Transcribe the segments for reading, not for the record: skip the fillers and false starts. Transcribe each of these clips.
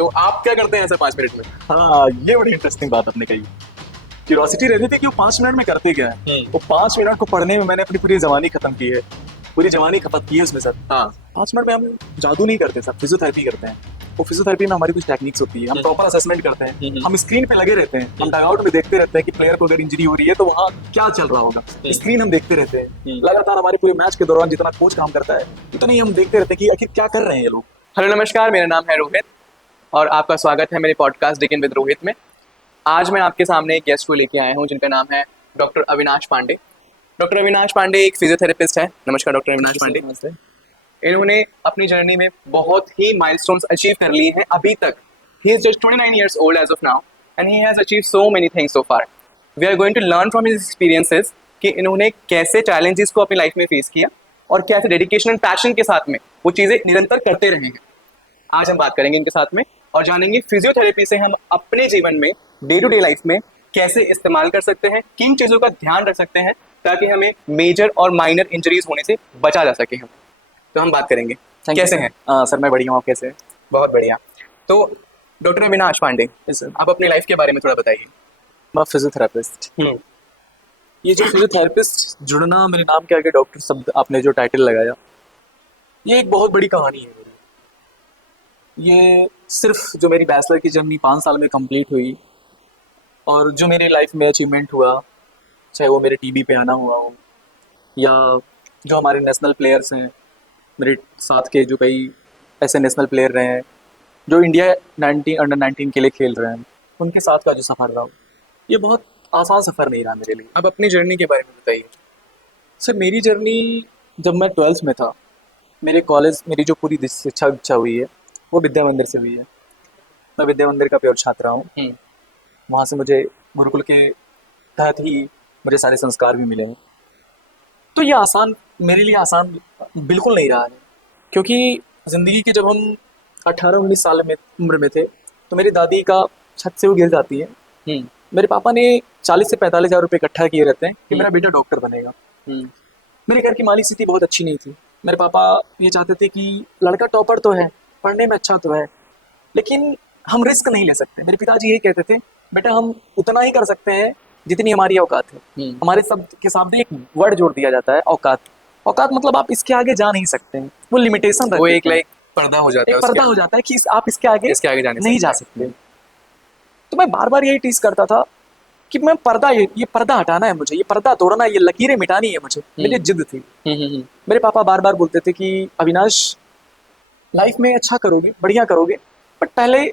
तो आप क्या करते हैं ऐसे 5 मिनट में? हाँ, ये बड़ी इंटरेस्टिंग बात आपने कही। क्यूरोसिटी रहती थी कि वो 5 मिनट में करते क्या है। वो 5 मिनट को पढ़ने में मैंने अपनी पूरी जवानी खत्म की है, पूरी जवानी खपत की है उसमें सर। हाँ 5 मिनट में हम जादू नहीं करते सर, फिजियोथेरेपी करते हैं। वो फिजियोथेरेपी में हमारी कुछ टेक्निक्स होती है, हम प्रॉपर असेसमेंट करते हैं, हम स्क्रीन पे लगे रहते हैं, हम डगआउट में देखते रहते हैं कि प्लेयर को अगर इंजरी हो रही है तो वहाँ क्या चल रहा होगा। स्क्रीन हम देखते रहते हैं लगातार, हमारे पूरे मैच के दौरान जितना कोच काम करता है उतना ही हम देखते रहते हैं कि आखिर क्या कर रहे हैं ये लोग। हेलो नमस्कार, मेरा नाम है रोहित और आपका स्वागत है मेरे पॉडकास्ट डिगिन विद रोहित में। आज मैं आपके सामने एक गेस्ट को लेके आया हूँ जिनका नाम है डॉक्टर अविनाश पांडे। डॉक्टर अविनाश पांडे एक फिजियोथेरेपिस्ट है। नमस्कार डॉक्टर अविनाश पांडे। इन्होंने अपनी जर्नी में बहुत ही माइलस्टोन्स अचीव कर लिए हैं अभी तक। He is just 29 years old as of now and he has achieved so many things so far. We are going to learn from his experiences कि इन्होंने कैसे चैलेंजेस को अपनी लाइफ में फेस किया और कैसे डेडिकेशन एंड पैशन के साथ में वो चीज़ें निरंतर करते रहे हैं। आज हम बात करेंगे इनके साथ में और जानेंगे फिजियोथेरेपी से हम अपने जीवन में डे टू डे लाइफ में कैसे इस्तेमाल कर सकते हैं, किन चीज़ों का ध्यान रख सकते हैं ताकि हमें मेजर और माइनर इंजरीज होने से बचा जा सके। हम तो हम बात करेंगे। कैसे हैं? सर मैं बढ़िया हूँ, आप कैसे हैं? बहुत बढ़िया। तो डॉक्टर अविनाश पांडे, आप अपनी लाइफ के बारे में थोड़ा बताइए। मैं फिजियोथेरेपिस्ट। ये जो फिजियोथेरेपिस्ट जुड़ना, मेरे नाम के आगे डॉक्टर शब्द आपने जो टाइटल लगाया, ये एक बहुत बड़ी कहानी है मेरी। ये सिर्फ जो मेरी बैचलर की जर्नी 5 साल में कंप्लीट हुई और जो मेरी लाइफ में अचीवमेंट हुआ, चाहे वो मेरे टीवी पे आना हुआ हो या जो हमारे नेशनल प्लेयर्स हैं, मेरे साथ के जो कई ऐसे नेशनल प्लेयर रहे हैं जो इंडिया अंडर 19 के लिए खेल रहे हैं, उनके साथ का जो सफ़र रहा, ये बहुत आसान सफ़र नहीं रहा मेरे लिए। अब अपनी जर्नी के बारे में बताइए। सर मेरी जर्नी, जब मैं 12th में था, मेरे कॉलेज, मेरी जो पूरी शिक्षा हुई है वो विद्या मंदिर से हुई है। मैं विद्या मंदिर का प्योर छात्र हूँ। वहाँ से मुझे गुरुकुल के तहत ही मुझे सारे संस्कार भी मिले हैं। तो ये आसान, मेरे लिए आसान बिल्कुल नहीं रहा है, क्योंकि ज़िंदगी के जब हम 18-19 साल में उम्र में थे तो मेरी दादी का छत से वो गिर जाती है। मेरे पापा ने 40 से 45 हज़ार रुपये इकट्ठा किए रहते हैं कि मेरा बेटा डॉक्टर बनेगा। मेरे घर की माली स्थिति बहुत अच्छी नहीं थी। मेरे पापा ये चाहते थे कि लड़का टॉपर तो है, पढ़ने में अच्छा तो है, लेकिन हम रिस्क नहीं ले सकते। मेरे पिताजी यही कहते थे, बेटा हम उतना ही कर सकते हैं जितनी हमारी औकात है। हमारे शब्द के सामने एक वर्ड जोड़ दिया जाता है, औकात। औकात मतलब आप इसके आगे जा नहीं सकते हैं, वो लिमिटेशन, वो एक लाइक पर्दा हो जाता है, एक पर्दा हो जाता है कि आप इसके आगे नहीं जा सकते। तो मैं बार बार यही टीज करता था कि मैं पर्दा, ये पर्दा हटाना है मुझे, ये पर्दा तोड़ना है, ये लकीरें मिटानी है मुझे। मेरी जिद थी। मेरे पापा बार बार बोलते थे कि अविनाश लाइफ में अच्छा करोगे, बढ़िया करोगे, बट पहले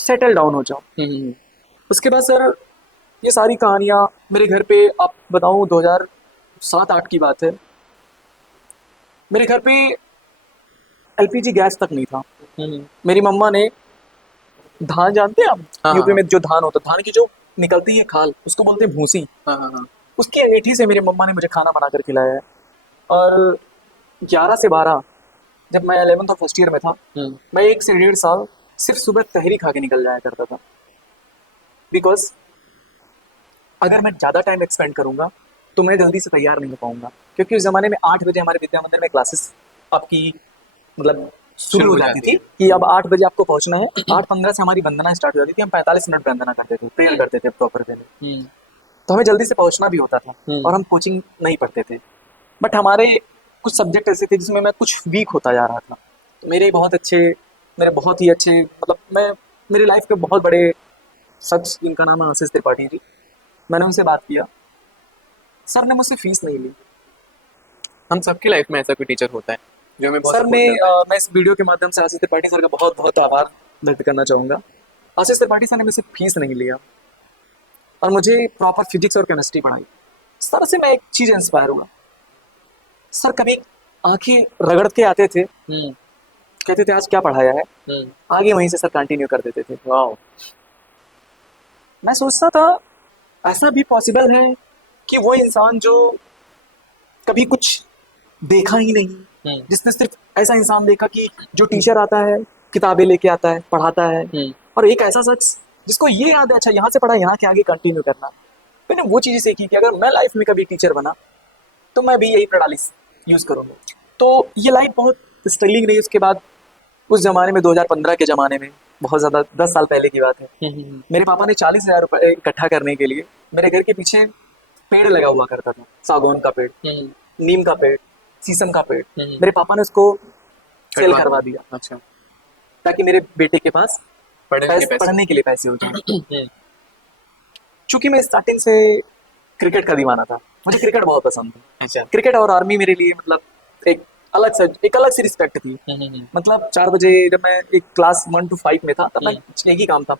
सेटल डाउन हो जाओ। उसके बाद सर ये सारी कहानियाँ मेरे घर पे, आप बताऊँ 2007-8 की बात है, मेरे घर पे एलपीजी गैस तक नहीं था। मेरी मम्मा ने धान, जानते हैं आप यूपी में जो धान होता है, धान की जो निकलती है खाल, उसको बोलते हैं भूसी। उसकी अंगीठी से मेरी मम्मा ने मुझे खाना बना कर खिलाया है। और 11 से 12, जब मैं 11th और फर्स्ट ईयर में था, मैं 1 से 1.5 साल सिर्फ सुबह तहरी खा के निकल जाया करता था। बिकॉज अगर मैं ज़्यादा टाइम एक्सपेंड करूँगा तो मैं जल्दी से तैयार नहीं हो पाऊंगा, क्योंकि उस ज़माने में 8 बजे हमारे विद्या मंदिर में क्लासेस आपकी मतलब शुरू हो जाती थी कि अब 8 बजे आपको पहुंचना है। 8:15 से हमारी वंदना स्टार्ट हो जाती थी। हम 45 मिनट वंदना करते थे, प्रेयर करते थे प्रॉपर वे में। तो हमें जल्दी से पहुंचना भी होता था और हम कोचिंग नहीं पढ़ते थे। बट हमारे कुछ सब्जेक्ट ऐसे थे जिसमें मैं कुछ वीक होता जा रहा था। तो मेरे बहुत ही अच्छे, मतलब मेरी लाइफ के बहुत बड़े शख्स, जिनका नाम है आशीष त्रिपाठी जी, मैंने उनसे बात किया। सर ने मुझसे फीस नहीं ली। हम सबकी लाइफ में ऐसा कोई टीचर होता है जो हमें बहुत सर मैं इस वीडियो के माध्यम से आशीष त्रिपाठी सर का बहुत बहुत आभार व्यक्त करना चाहूँगा। आशीष त्रिपाठी सर ने मुझसे फीस नहीं लिया और मुझे प्रॉपर फिजिक्स और केमिस्ट्री पढ़ाई। सर से मैं एक चीज़ इंस्पायर हुआ। सर कभी आंखें रगड़ के आते थे, कहते थे आज क्या पढ़ाया है, आगे वहीं से सर कंटिन्यू कर देते थे। वाह! मैं सोचता था ऐसा भी पॉसिबल है कि वो इंसान जो कभी कुछ देखा ही नहीं, जिसने सिर्फ ऐसा इंसान देखा कि जो टीचर आता है, किताबें लेके आता है, पढ़ाता है, और एक ऐसा शख्स जिसको ये याद है अच्छा यहाँ से पढ़ा, यहाँ के आगे कंटिन्यू करना। मैंने वो चीज़ सीखी कि अगर मैं लाइफ में कभी टीचर बना तो मैं भी यही प्रणाली यूज़ करूँगा। तो ये लाइफ बहुत स्ट्रगलिंग रही। उसके बाद उस ज़माने में 2015 के ज़माने में बहुत ज्यादा 10 साल पहले की बात है। मेरे पापा ने 40,000 रुपए इकट्ठा करने के लिए मेरे घर के पीछे पेड़ लगा हुआ करता था, सागौन का पेड़, नीम का पेड़, शीशम का पेड़। मेरे पापा ने उसको सेल करवा दिया। अच्छा। ताकि मेरे बेटे के पास पढ़ने पढ़ने के लिए पैसे हो जाए। चूंकि मैं स्टार्टिंग से क्रिकेट का दीवाना था, मुझे क्रिकेट बहुत पसंद था। अच्छा। क्रिकेट और आर्मी मेरे लिए मतलब एक अलग सी रिस्पेक्ट थी। मतलब 4 बजे जब मैं एक क्लास 1 to 5 में था, तब मैं एक ही काम था,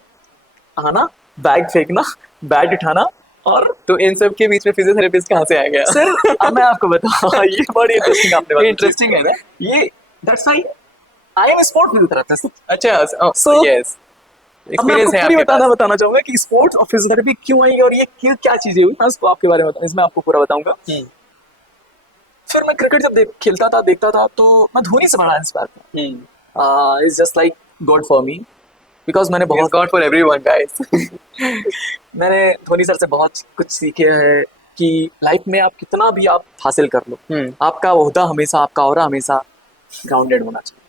आना, बैग फेंकना, बैट उठाना। और तो इन सब के बीच में फिजियोथेरेपिस्ट कहाँ से आ गया? सर अब मैं आपको बताऊं, ये बड़ी इंटरेस्टिंग आपने बात ये इंटरेस्टिंग है ना? ये that's why I am sport physiotherapist. अच्छा। So, यस, अब मैं आपको एक्सपीरियंस है पूरी आपके पास। बताना चाहूंगा कि स्पोर्ट्स और फिजियोथेरेपी क्यों आई और ये क्या चीजें हुई, मैं उसको आपके बारे में इसमें आपको पूरा बताऊंगा। फिर मैं क्रिकेट जब खेलता था, देखता था, तो मैं धोनी से बड़ा इंस्पायर था। Is just like God for me, because मैंने बहुत गॉड फॉर एवरीवन गाइस। मैंने धोनी सर से बहुत कुछ सीखे हैं कि लाइफ में आप कितना भी आप हासिल कर लो, आपका ओहदा हमेशा, आपका ऑरा हमेशा ग्राउंडेड होना चाहिए,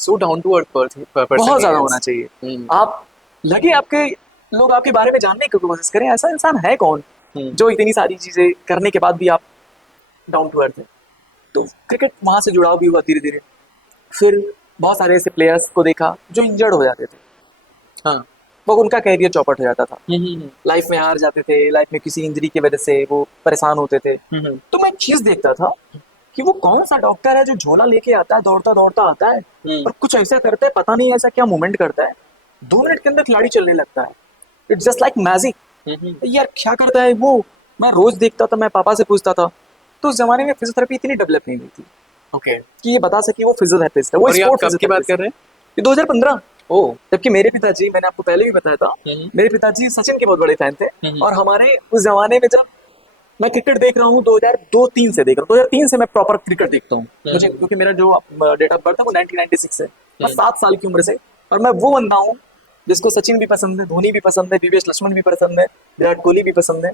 so down to earth person, बहुत ज्यादा होना चाहिए। आप लगे आपके लोग आपके बारे में जानने की कोशिश करें, ऐसा इंसान है कौन जो इतनी सारी चीजें करने के बाद भी आप डाउन टू अर्थ है। तो क्रिकेट वहां से जुड़ाव भी हुआ धीरे धीरे। फिर बहुत सारे ऐसे प्लेयर्स को देखा जो इंजर्ड हो जाते थे, हाँ, वो उनका कैरियर चौपट हो जाता था, लाइफ में हार जाते थे, लाइफ में किसी इंजरी की वजह से वो परेशान होते थे। तो मैं चीज देखता था कि वो कौन सा डॉक्टर है जो झोला लेके आता है, दौड़ता दौड़ता आता है और कुछ ऐसा करता है, पता नहीं ऐसा क्या मूवमेंट करता है, 2 मिनट के अंदर खिलाड़ी चलने लगता है। It's just like magic. यार क्या करता है वो, मैं रोज देखता था, मैं पापा से पूछता था। तो उस जमाने में फिजियोथेरेपी इतनी डेवलप नहीं हुई थी ओके, कि ये बता सके वो फिजियोथेरेपिस्ट है, वो और ये आप स्पोर्ट कब की बात कर रहे हैं? ये 2015। ओह, जबकि मेरे पिताजी, मैंने आपको पहले भी बताया था, मेरे पिताजी सचिन के बहुत बड़े फैन थे। और हमारे उस जमाने में जब मैं क्रिकेट देख रहा हूँ 2002-3 से देख रहा हूँ, 2003 से मैं प्रॉपर क्रिकेट देखता हूँ। मुझे क्योंकि मेरा जो डेट ऑफ बर्थ है वो 1996 है, मैं 7 साल की उम्र से, और मैं वो बंदा हूँ जिसको सचिन भी पसंद है, धोनी भी पसंद है, विवेक लक्ष्मण भी पसंद है, विराट कोहली भी पसंद है,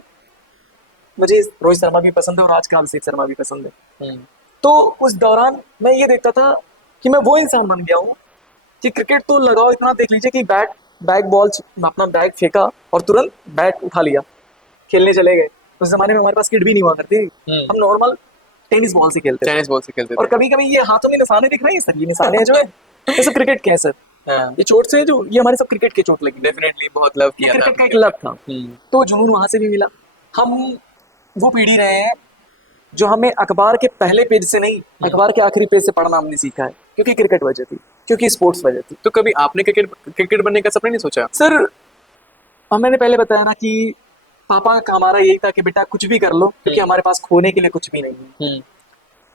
मुझे रोहित शर्मा भी पसंद है और आजकल अभिषेक शर्मा भी पसंद है। तो उस दौरान मैं ये देखता था कि मैं वो इंसान बन गया हूँ कि क्रिकेट तो लगाओ, इतना देख लीजिए कि बैट बॉल अपना बैग फेंका और तुरंत बैट उठा लिया, खेलने चले गए। उस जमाने में हमारे पास किट भी नहीं हुआ करती, हम नॉर्मल टेनिस बॉल से खेलते थे। और कभी कभी ये हाथों में निशाने दिख रहे हैं सर, ये निशाने हैं जो है ये सब क्रिकेट के हैं सर। ये चोट से जो ये हमारे सब क्रिकेट के चोट लगी, डेफिनेटली बहुत लव किया था क्रिकेट का एक लव था। तो जुनून वहां से भी मिला। हम वो पीढ़ी रहे हैं जो हमें अखबार के पहले पेज से नहीं, अखबार के आखिरी पेज से पढ़ना हमने सीखा है, क्योंकि क्रिकेट वजह थी, क्योंकि स्पोर्ट्स वजह थी। तो कभी आपने क्रिकेट बनने का सपना नहीं सोचा? सर मैंने पहले बताया ना कि पापा का हमारा यही था कि बेटा कुछ भी कर लो, क्योंकि हमारे पास खोने के लिए कुछ भी नहीं है।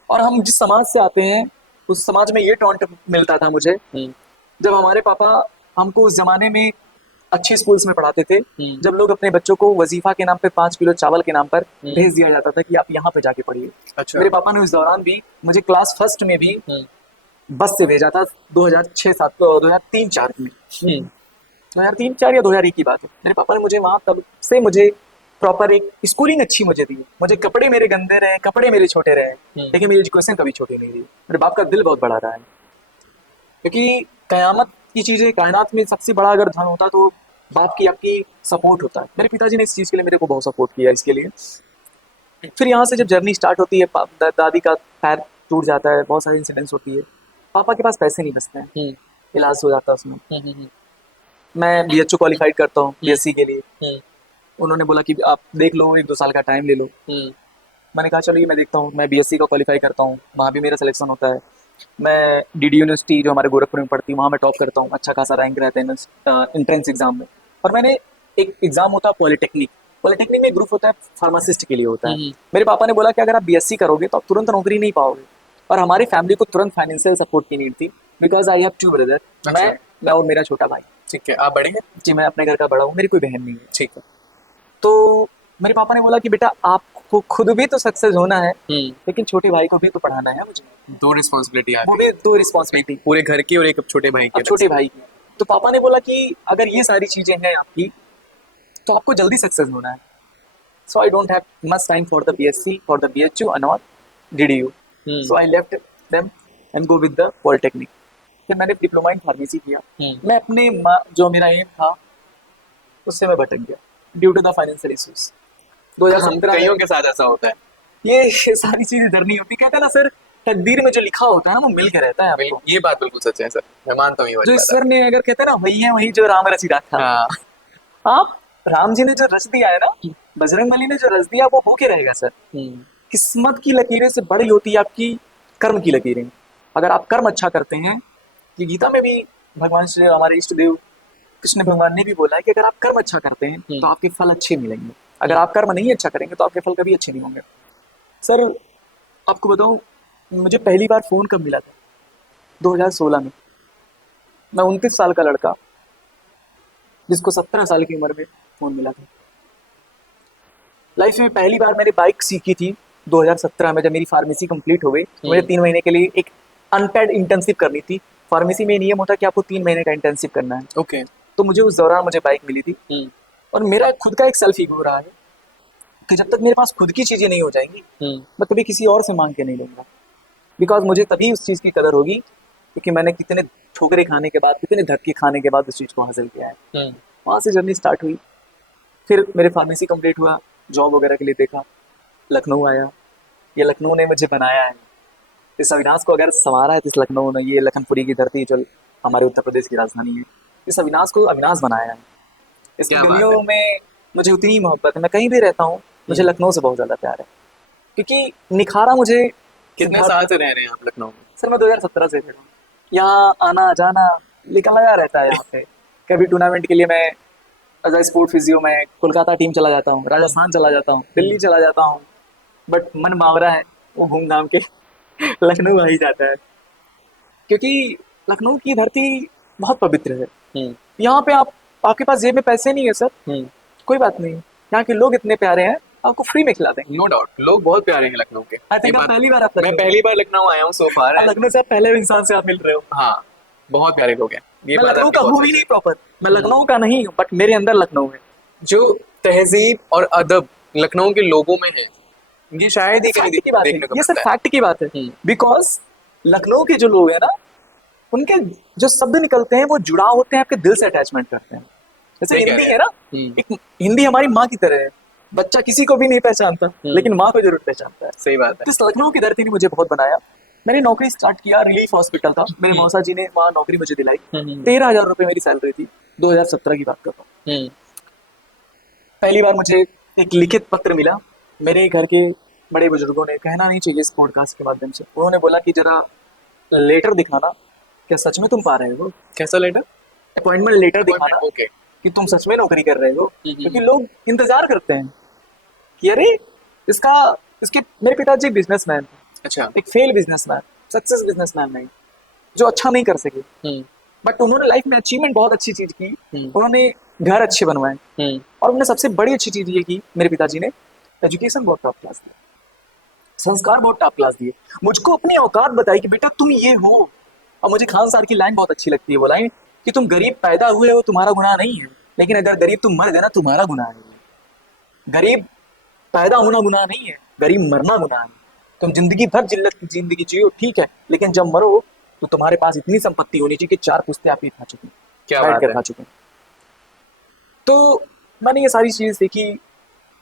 और हम जिस समाज से आते हैं उस समाज में ये टॉन्ट मिलता था मुझे, जब हमारे पापा हमको उस जमाने में अच्छे स्कूल्स में पढ़ाते थे, जब लोग अपने बच्चों को वजीफा के नाम पे 5 किलो चावल के नाम पर भेज दिया जाता था कि आप यहाँ पे जाके पढ़िए। अच्छा। मेरे पापा ने उस दौरान भी मुझे क्लास फर्स्ट में भी बस से भेजा था 2003-4 में। 2003-4 या 2001 की बात है। मेरे पापा ने मुझे वहां तब से मुझे प्रॉपर एक स्कूलिंग अच्छी मुझे दी। मुझे कपड़े मेरे गंदे रहे, कपड़े मेरे छोटे रहे, लेकिन मेरी एजुकेशन कभी छोटी नहीं रही। मेरे बाप का दिल बहुत बड़ा रहा है, क्योंकि कयामत की चीजें, कायनात में सबसे बड़ा अगर धन होता तो बाप की आपकी सपोर्ट होता है। मेरे पिताजी ने इस चीज के लिए मेरे को बहुत सपोर्ट किया इसके लिए। फिर यहाँ से जब जर्नी स्टार्ट होती है, दादी का पैर टूट जाता है, बहुत सारी इंसिडेंट्स होती है, पापा के पास पैसे नहीं बचते हैं, इलाज हो जाता है उसमें। मैं बीएचओ क्वालिफाइड करता हूँ बीएससी के लिए। उन्होंने बोला कि आप देख लो, 1-2 साल का टाइम ले लो। मैंने कहा चलो ये मैं देखता हूँ। मैं बीएससी का क्वालिफाई करता हूँ, वहाँ भी मेरा सिलेक्शन होता है। मैं डीडी यूनिवर्सिटी जो हमारे गोरखपुर में पड़ती है वहाँ मैं टॉप करता हूँ, अच्छा खासा रैंक रहता है एंट्रेंस एग्जाम में। और मैंने एक एग्जाम होता है पॉलिटेक्निक में ग्रुप होता है, फार्मासिस्ट के लिए होता है। मेरे पापा ने बोला कि अगर आप बीएससी करोगे तो आप तुरंत नौकरी नहीं पाओगे, और हमारी फैमिली को तुरंत फाइनेंशियल सपोर्ट की नीड थी, बिकॉज आई हैव 2 ब्रदर, मैं और मेरा छोटा भाई। ठीक है, आप बड़े हैं? जी, मैं अपने घर का बड़ा हूँ, मेरी कोई बहन नहीं है। ठीक है। तो मेरे पापा ने बोला कि बेटा आपको खुद भी तो सक्सेस होना है, लेकिन छोटे भाई को भी तो पढ़ाना है मुझे। 2 रिस्पॉन्सिबिलिटी वो भी 2 रिस्पॉन्सिबिलिटी, पूरे घर की और एक छोटे भाई की। छोटे भाई की। तो पापा ने बोला कि अगर ये सारी चीजें हैं आपकी, तो आपको जल्दी सक्सेस होना है। So I don't have much time for the BSc, for the BHU and not DDU. So I left them and go with the polytechnic. फिर मैंने डिप्लोमा इन फार्मेसी किया। मैं अपने जो मेरा एम था उससे मैं भटक गया due to the financial issues. 2017 कईयों के साथ ऐसा होता है। ये सारी चीजें इधर नहीं होती। कहते हैं ना सर, तकदीर में जो लिखा होता है ना वो मिल के रहता है आपको। ये बात बिल्कुल सच है सर, मैं मानता हूँ ये जो बात। ईश्वर ने अगर कहते हैं ना वही है वही जो राम रच रहा था। हाँ। आप राम जी ने जो रच दिया है ना, बजरंगबली ने जो रच दिया वो होके रहेगा सर। किस्मत की लकीरें से बड़ी होती है आपकी कर्म की लकीरें। अगर आप कर्म अच्छा करते हैं, कि गीता में भी भगवान श्री हमारे इष्ट देव कृष्ण भगवान ने भी बोला है कि अगर आप कर्म अच्छा करते हैं तो आपके फल अच्छे मिलेंगे। अगर आप कर्म नहीं अच्छा करेंगे तो आपके फल कभी अच्छे नहीं होंगे। सर आपको बताऊं, मुझे पहली बार फोन कब मिला था? 2016 में। मैं 29 साल का लड़का जिसको 17 साल की उम्र में फोन मिला था। लाइफ में पहली बार मैंने बाइक सीखी थी 2017 में, जब मेरी फार्मेसी कंप्लीट हो गई। मुझे 3 महीने के लिए एक अनपेड इंटर्नशिप करनी थी। फार्मेसी में नियम होता है कि आपको 3 महीने का इंटर्नशिप करना है। ओके। तो मुझे उस दौरान मुझे बाइक मिली थी। और मेरा खुद का एक सेल्फ ईगो रहा है कि जब तक मेरे पास खुद की चीजें नहीं हो जाएंगी मैं कभी किसी और से मांग के नहीं लूंगा। बिकॉज मुझे तभी उस चीज की कदर होगी क्योंकि मैंने कितने ठोकरे खाने के बाद, कितने धक्के खाने के बाद उस चीज को हासिल किया है। वहां से जर्नी स्टार्ट हुई। फिर मेरे फार्मेसी कंप्लीट हुआ, जॉब वगैरह के लिए देखा, लखनऊ आया। ये लखनऊ ने मुझे बनाया है। इस अविनाश को अगर संवारा है तो इस लखनऊ ने, ये लखनपुरी की धरती जो हमारे उत्तर प्रदेश की राजधानी है, इस अविनाश को अविनाश बनाया है। इसकी गलियों में मुझे उतनी ही मोहब्बत है। मैं कहीं भी रहता हूँ, मुझे लखनऊ से बहुत ज्यादा प्यार है क्योंकि निखारा मुझे। कितने साल से रह रहे हैं आप लखनऊ में? सर मैं 2017 से रह रहा हूँ यहाँ। आना जाना निकल लगा रहता है यहाँ पे। कभी टूर्नामेंट के लिए मैं एज अ स्पोर्ट फिजियो में कोलकाता टीम चला जाता हूँ, राजस्थान चला जाता हूँ, दिल्ली चला जाता हूँ। बट मन मावरा है वो घूम घाम के लखनऊ आ ही जाता है क्योंकि लखनऊ की धरती बहुत पवित्र है। यहाँ पे आपके पास जेब में पैसे नहीं है सर, कोई बात नहीं, यहाँ के लोग इतने प्यारे हैं, आपको फ्री में खिला देंगे। नो डाउट, लोग बहुत प्यारे हैं लखनऊ के। आई थिंक पहली बार आप मैं पहली बार लखनऊ आया हूँ सो फार। लखनऊ से आप पहले इंसान से आप मिल रहे हो। हाँ, बहुत प्यारे लोग हैं। ये मैं लखनऊ का हूँ ही नहीं प्रॉपर, मैं लखनऊ का नहीं हूँ, बट मेरे अंदर लखनऊ है। जो तहजीब और अदब लखनऊ के लोगों में है, ये शायद ही कहीं देखने को ये सर फैक्ट की बात है। बिकॉज लखनऊ के जो लोग हैं ना, उनके जो शब्द निकलते हैं वो जुड़ाव होते हैं, आपके दिल से अटैचमेंट करते हैं। जैसे हिंदी है ना, एक हिंदी हमारी माँ की तरह है। बच्चा किसी को भी नहीं पहचानता लेकिन माँ को जरूर पहचानता है। सही बात है। इस लखनऊ की धरती ने मुझे बहुत बनाया। मैंने नौकरी स्टार्ट किया, रिलीफ हॉस्पिटल था, मेरे मौसा जी ने वहाँ नौकरी मुझे दिलाई। 13,000 रुपए मेरी सैलरी थी। 2017 की बात करता हूँ। पहली बार मुझे एक लिखित पत्र मिला। मेरे घर के बड़े बुजुर्गों ने, कहना नहीं चाहिए इस पॉडकास्ट के माध्यम से, उन्होंने बोला कि जरा लेटर दिखाना, क्या सच में तुम पा रहे हो? कैसा लेटर? अपॉइंटमेंट लेटर दिखाना। ओके। कि तुम सच में नौकरी कर रहे हो। क्योंकि लोग इंतजार करते हैं कि अरे इसके मेरे पिताजी बिजनेसमैन, अच्छा, एक फेल बिजनेसमैन, सक्सेस बिजनेसमैन नहीं, जो अच्छा नहीं कर सके, बट उन्होंने लाइफ में अचीवमेंट बहुत अच्छी चीज की। उन्होंने घर अच्छे बनवाए और उन्होंने सबसे बड़ी अच्छी चीज ये की, मेरे पिताजी ने एजुकेशन बहुत टॉप क्लास दिया, संस्कार बहुत टॉप क्लास दिए। मुझको अपनी औकात बताई कि बेटा तुम ये हो। और मुझे खान सर की लाइन बहुत अच्छी लगती है, वो लाइन कि तुम गरीब पैदा हुए हो तुम्हारा गुनाह नहीं है, लेकिन अगर गरीब तुम मर गए ना तुम्हारा गुनाह है। गरीब पैदा होना गुनाह नहीं है, गरीब मरना गुनाह है। तुम जिंदगी भर जिल्लत की जिंदगी जियो ठीक है, लेकिन जब मरो तो तुम्हारे पास इतनी संपत्ति होनी चाहिए कि 4 पुश्ते आप ही खा चुके, क्या बात है। खा चुके। तो मैंने ये सारी चीजें सीखी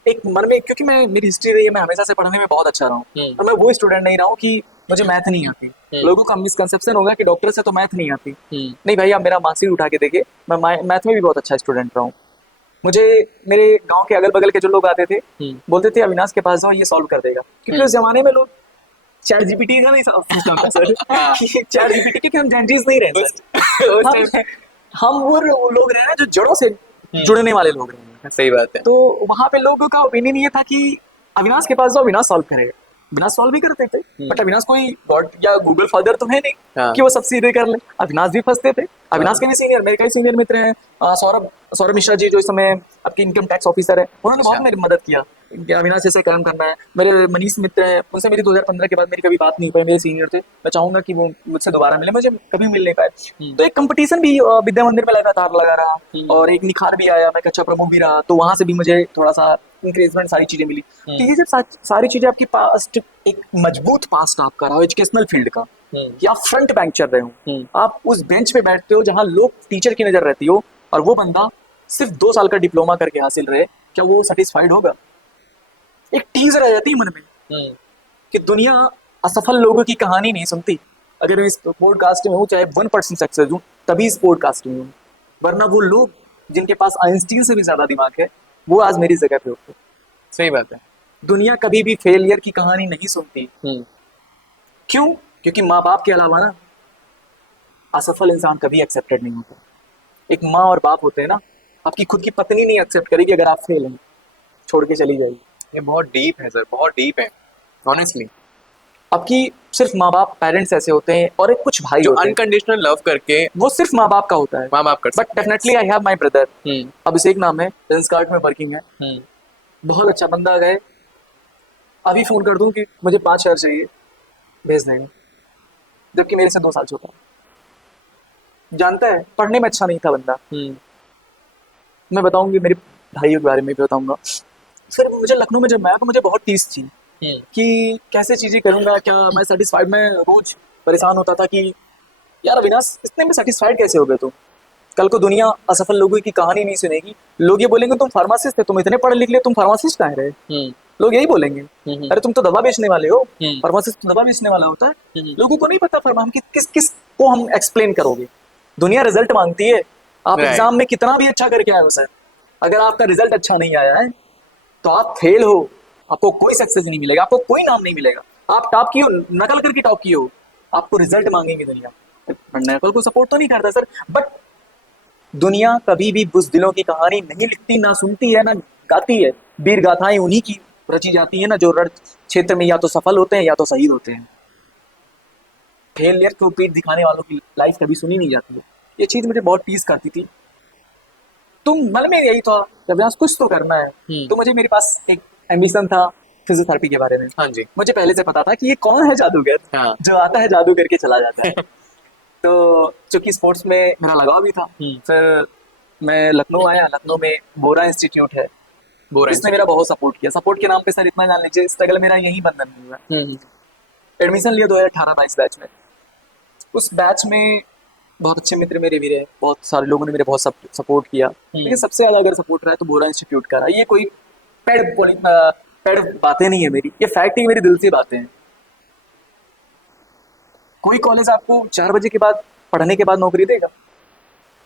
एक मन में, क्योंकि मैं मेरी हिस्ट्री रही है, मैं हमेशा से पढ़ने में बहुत अच्छा रहा हूँ। और मैं वो स्टूडेंट नहीं रहा हूँ कि मुझे मैथ नहीं आती। लोगों का मिसकंसेप्शन होगा कि डॉक्टर से तो मैथ नहीं आती। नहीं भाई, आप मेरा मार्कशीट उठा के देखिए, मैं मैथ में भी बहुत अच्छा स्टूडेंट रहा हूँ। मुझे मेरे गांव के अगल बगल के जो लोग आते थे बोलते थे अविनाश के पास जाओ, ये सॉल्व कर देगा। क्योंकि उस जमाने में लोग चैट जीपीटी का नहीं सिस्टम था सर। चैट जीपीटी क्योंकि हम जेंटीज नहीं रहे सर। हम वो लोग रहे हैं जो जड़ों से जुड़ने वाले लोग रहे हैं। सही बात है। तो वहां पे लोगों का ओपिनियन ये था कि अविनाश के पास जाओ, अविनाश सॉल्व करेगा। अविनाश सॉल्व भी करते थे, बट अविनाश कोई गॉड या गूगल फादर तो है नहीं कि वो सब सीधे कर ले। अविनाश भी फंसते थे। अविनाश के भी सीनियर, मेरे कई सीनियर मित्र हैं, सौरभ मिश्रा जी जो इस समय आपके इनकम टैक्स ऑफिसर है, उन्होंने बहुत मेरी मदद किया कि अविनाश जैसे काम करना है। मेरे मनीष मित्र हैं, उनसे मेरी 2015 के बाद मेरी कभी बात नहीं पाई, मेरे सीनियर थे। मैं चाहूंगा कि वो मुझसे दोबारा मिले, मुझे कभी मिल नहीं पाए। तो एक कंपटीशन भी विद्या मंदिर में लगातार लगा रहा और एक निखार भी आया, मैं कक्षा प्रमुख भी रहा, तो वहां से भी मुझे थोड़ा सा इंक्रेजमेंट सारी चीजें मिली। तो ये जब सारी चीजें आपकी पास्ट, एक मजबूत पास्ट आपका रहा एजुकेशनल फील्ड का, कि आप फ्रंट बेंच चल रहे हो, आप उस बेंच पे बैठते हो जहां लोग टीचर की नजर रहती हो, और वो बंदा सिर्फ 2 साल का डिप्लोमा करके हासिल रहे, क्या वो सेटिस्फाइड होगा? एक टीज रह जाती है मन में कि दुनिया असफल लोगों की कहानी नहीं सुनती। अगर मैं इस पॉडकास्ट में हूँ, चाहे 1% सक्सेस हूँ, तभी इस पॉडकास्ट में हूँ, वरना वो लोग जिनके पास आइंस्टीन से भी ज्यादा दिमाग है, वो आज मेरी जगह पे होते। सही बात है। दुनिया कभी भी फेलियर की कहानी नहीं सुनती। क्यों? क्योंकि माँ बाप के अलावा ना असफल इंसान कभी एक्सेप्टेड नहीं होता। एक माँ और बाप होते हैं ना, आपकी खुद की पत्नी नहीं एक्सेप्ट करेगी अगर आप फेल हैं, छोड़ के चली जाएगी। ये बहुत डीप है सर, बहुत डीप है ऑनेस्टली। आपकी सिर्फ माँ बाप, पेरेंट्स ऐसे होते हैं, और एक कुछ भाई जो होते हैं, अनकंडीशनल लव करके वो सिर्फ माँ बाप का होता है। माँ बाप कर but definitely I have my brother, hmm Abhishek नाम है, कार्ड में वर्किंग है, बहुत अच्छा बंदा है। अभी फोन कर दूं कि मुझे 5 शहर चाहिए, भेज देंगे, जबकि मेरे से 2 साल छोटा है। जानता है पढ़ने में अच्छा नहीं था बंदा। मैं बताऊंगी मेरे भाइयों के बारे में भी बताऊंगा। फिर मुझे लखनऊ में जब मैं आया तो मुझे बहुत टीस थी कि कैसे चीजें करूंगा, क्या मैं सेटिस्फाइड, मैं रोज परेशान होता था कि यार अविनाश इतने में सेटिस्फाइड कैसे हो गए तुम? कल को दुनिया असफल लोगों की कहानी नहीं सुनेगी, लोग ये बोलेंगे तुम फार्मासिस्ट थे, तुम इतने पढ़े लिख लिए, तुम फार्मासिस्ट कहाँ रहे? लोग यही बोलेंगे, अरे तुम तो दवा बेचने वाले हो, फार्मासिस्ट तो दवा बेचने वाला होता है। लोगों को नहीं पता फार्मा, हम किस किस को हम एक्सप्लेन करोगे? दुनिया रिजल्ट मांगती है। आप Right. एग्जाम में कितना भी अच्छा करके आए हो सर, अगर आपका रिजल्ट अच्छा नहीं आया है तो आप फेल हो, आपको कोई सक्सेस नहीं मिलेगा, आपको कोई नाम नहीं मिलेगा। आप टॉप की हो, नकल करके टॉप की हो, आपको रिजल्ट मांगेंगे दुनिया। नकल को सपोर्ट तो नहीं करता सर, बट दुनिया कभी भी बुज़दिलों की कहानी नहीं लिखती, ना सुनती है, ना गाती है। वीर गाथाएं उन्हीं की रची जाती है ना, जो रण क्षेत्र में या तो सफल होते हैं या तो शहीद होते हैं। फेलियर को पीठ दिखाने वालों की लाइफ कभी सुनी नहीं जाती है। ये चीज मुझे बहुत टीज करती थी। तुम मन में यही था कि अविनाश कुछ तो करना है। तो मुझे, मेरे पास एक एम्बिशन था फिजियोथेरेपी के बारे में। हाँ जी। मुझे पहले से पता था कि ये कौन है जादूगर, हाँ। जो आता है जादू करके चला जाता है। तो चूंकि स्पोर्ट्स में मेरा लगाव भी था, फिर मैं लखनऊ आया। लखनऊ में बोरा इंस्टीट्यूट है, इसने मेरा बहुत सपोर्ट किया। सपोर्ट के नाम पे सर इतना जान लीजिए, स्ट्रगल मेरा यही बंधन में हुआ। एडमिशन लिया 2018-22 बैच में। उस बैच में बहुत अच्छे मित्र मेरे भी रहे, बहुत सारे लोगों ने मेरे बहुत सपोर्ट किया, लेकिन सबसे ज्यादा अगर सपोर्ट रहा है तो बोरा इंस्टीट्यूट का रहा। ये कोई पेड़ बातें नहीं है मेरी, ये फैक्ट ही मेरे दिल से बातें हैं। कोई कॉलेज आपको 4 बजे के बाद, पढ़ने के बाद नौकरी देगा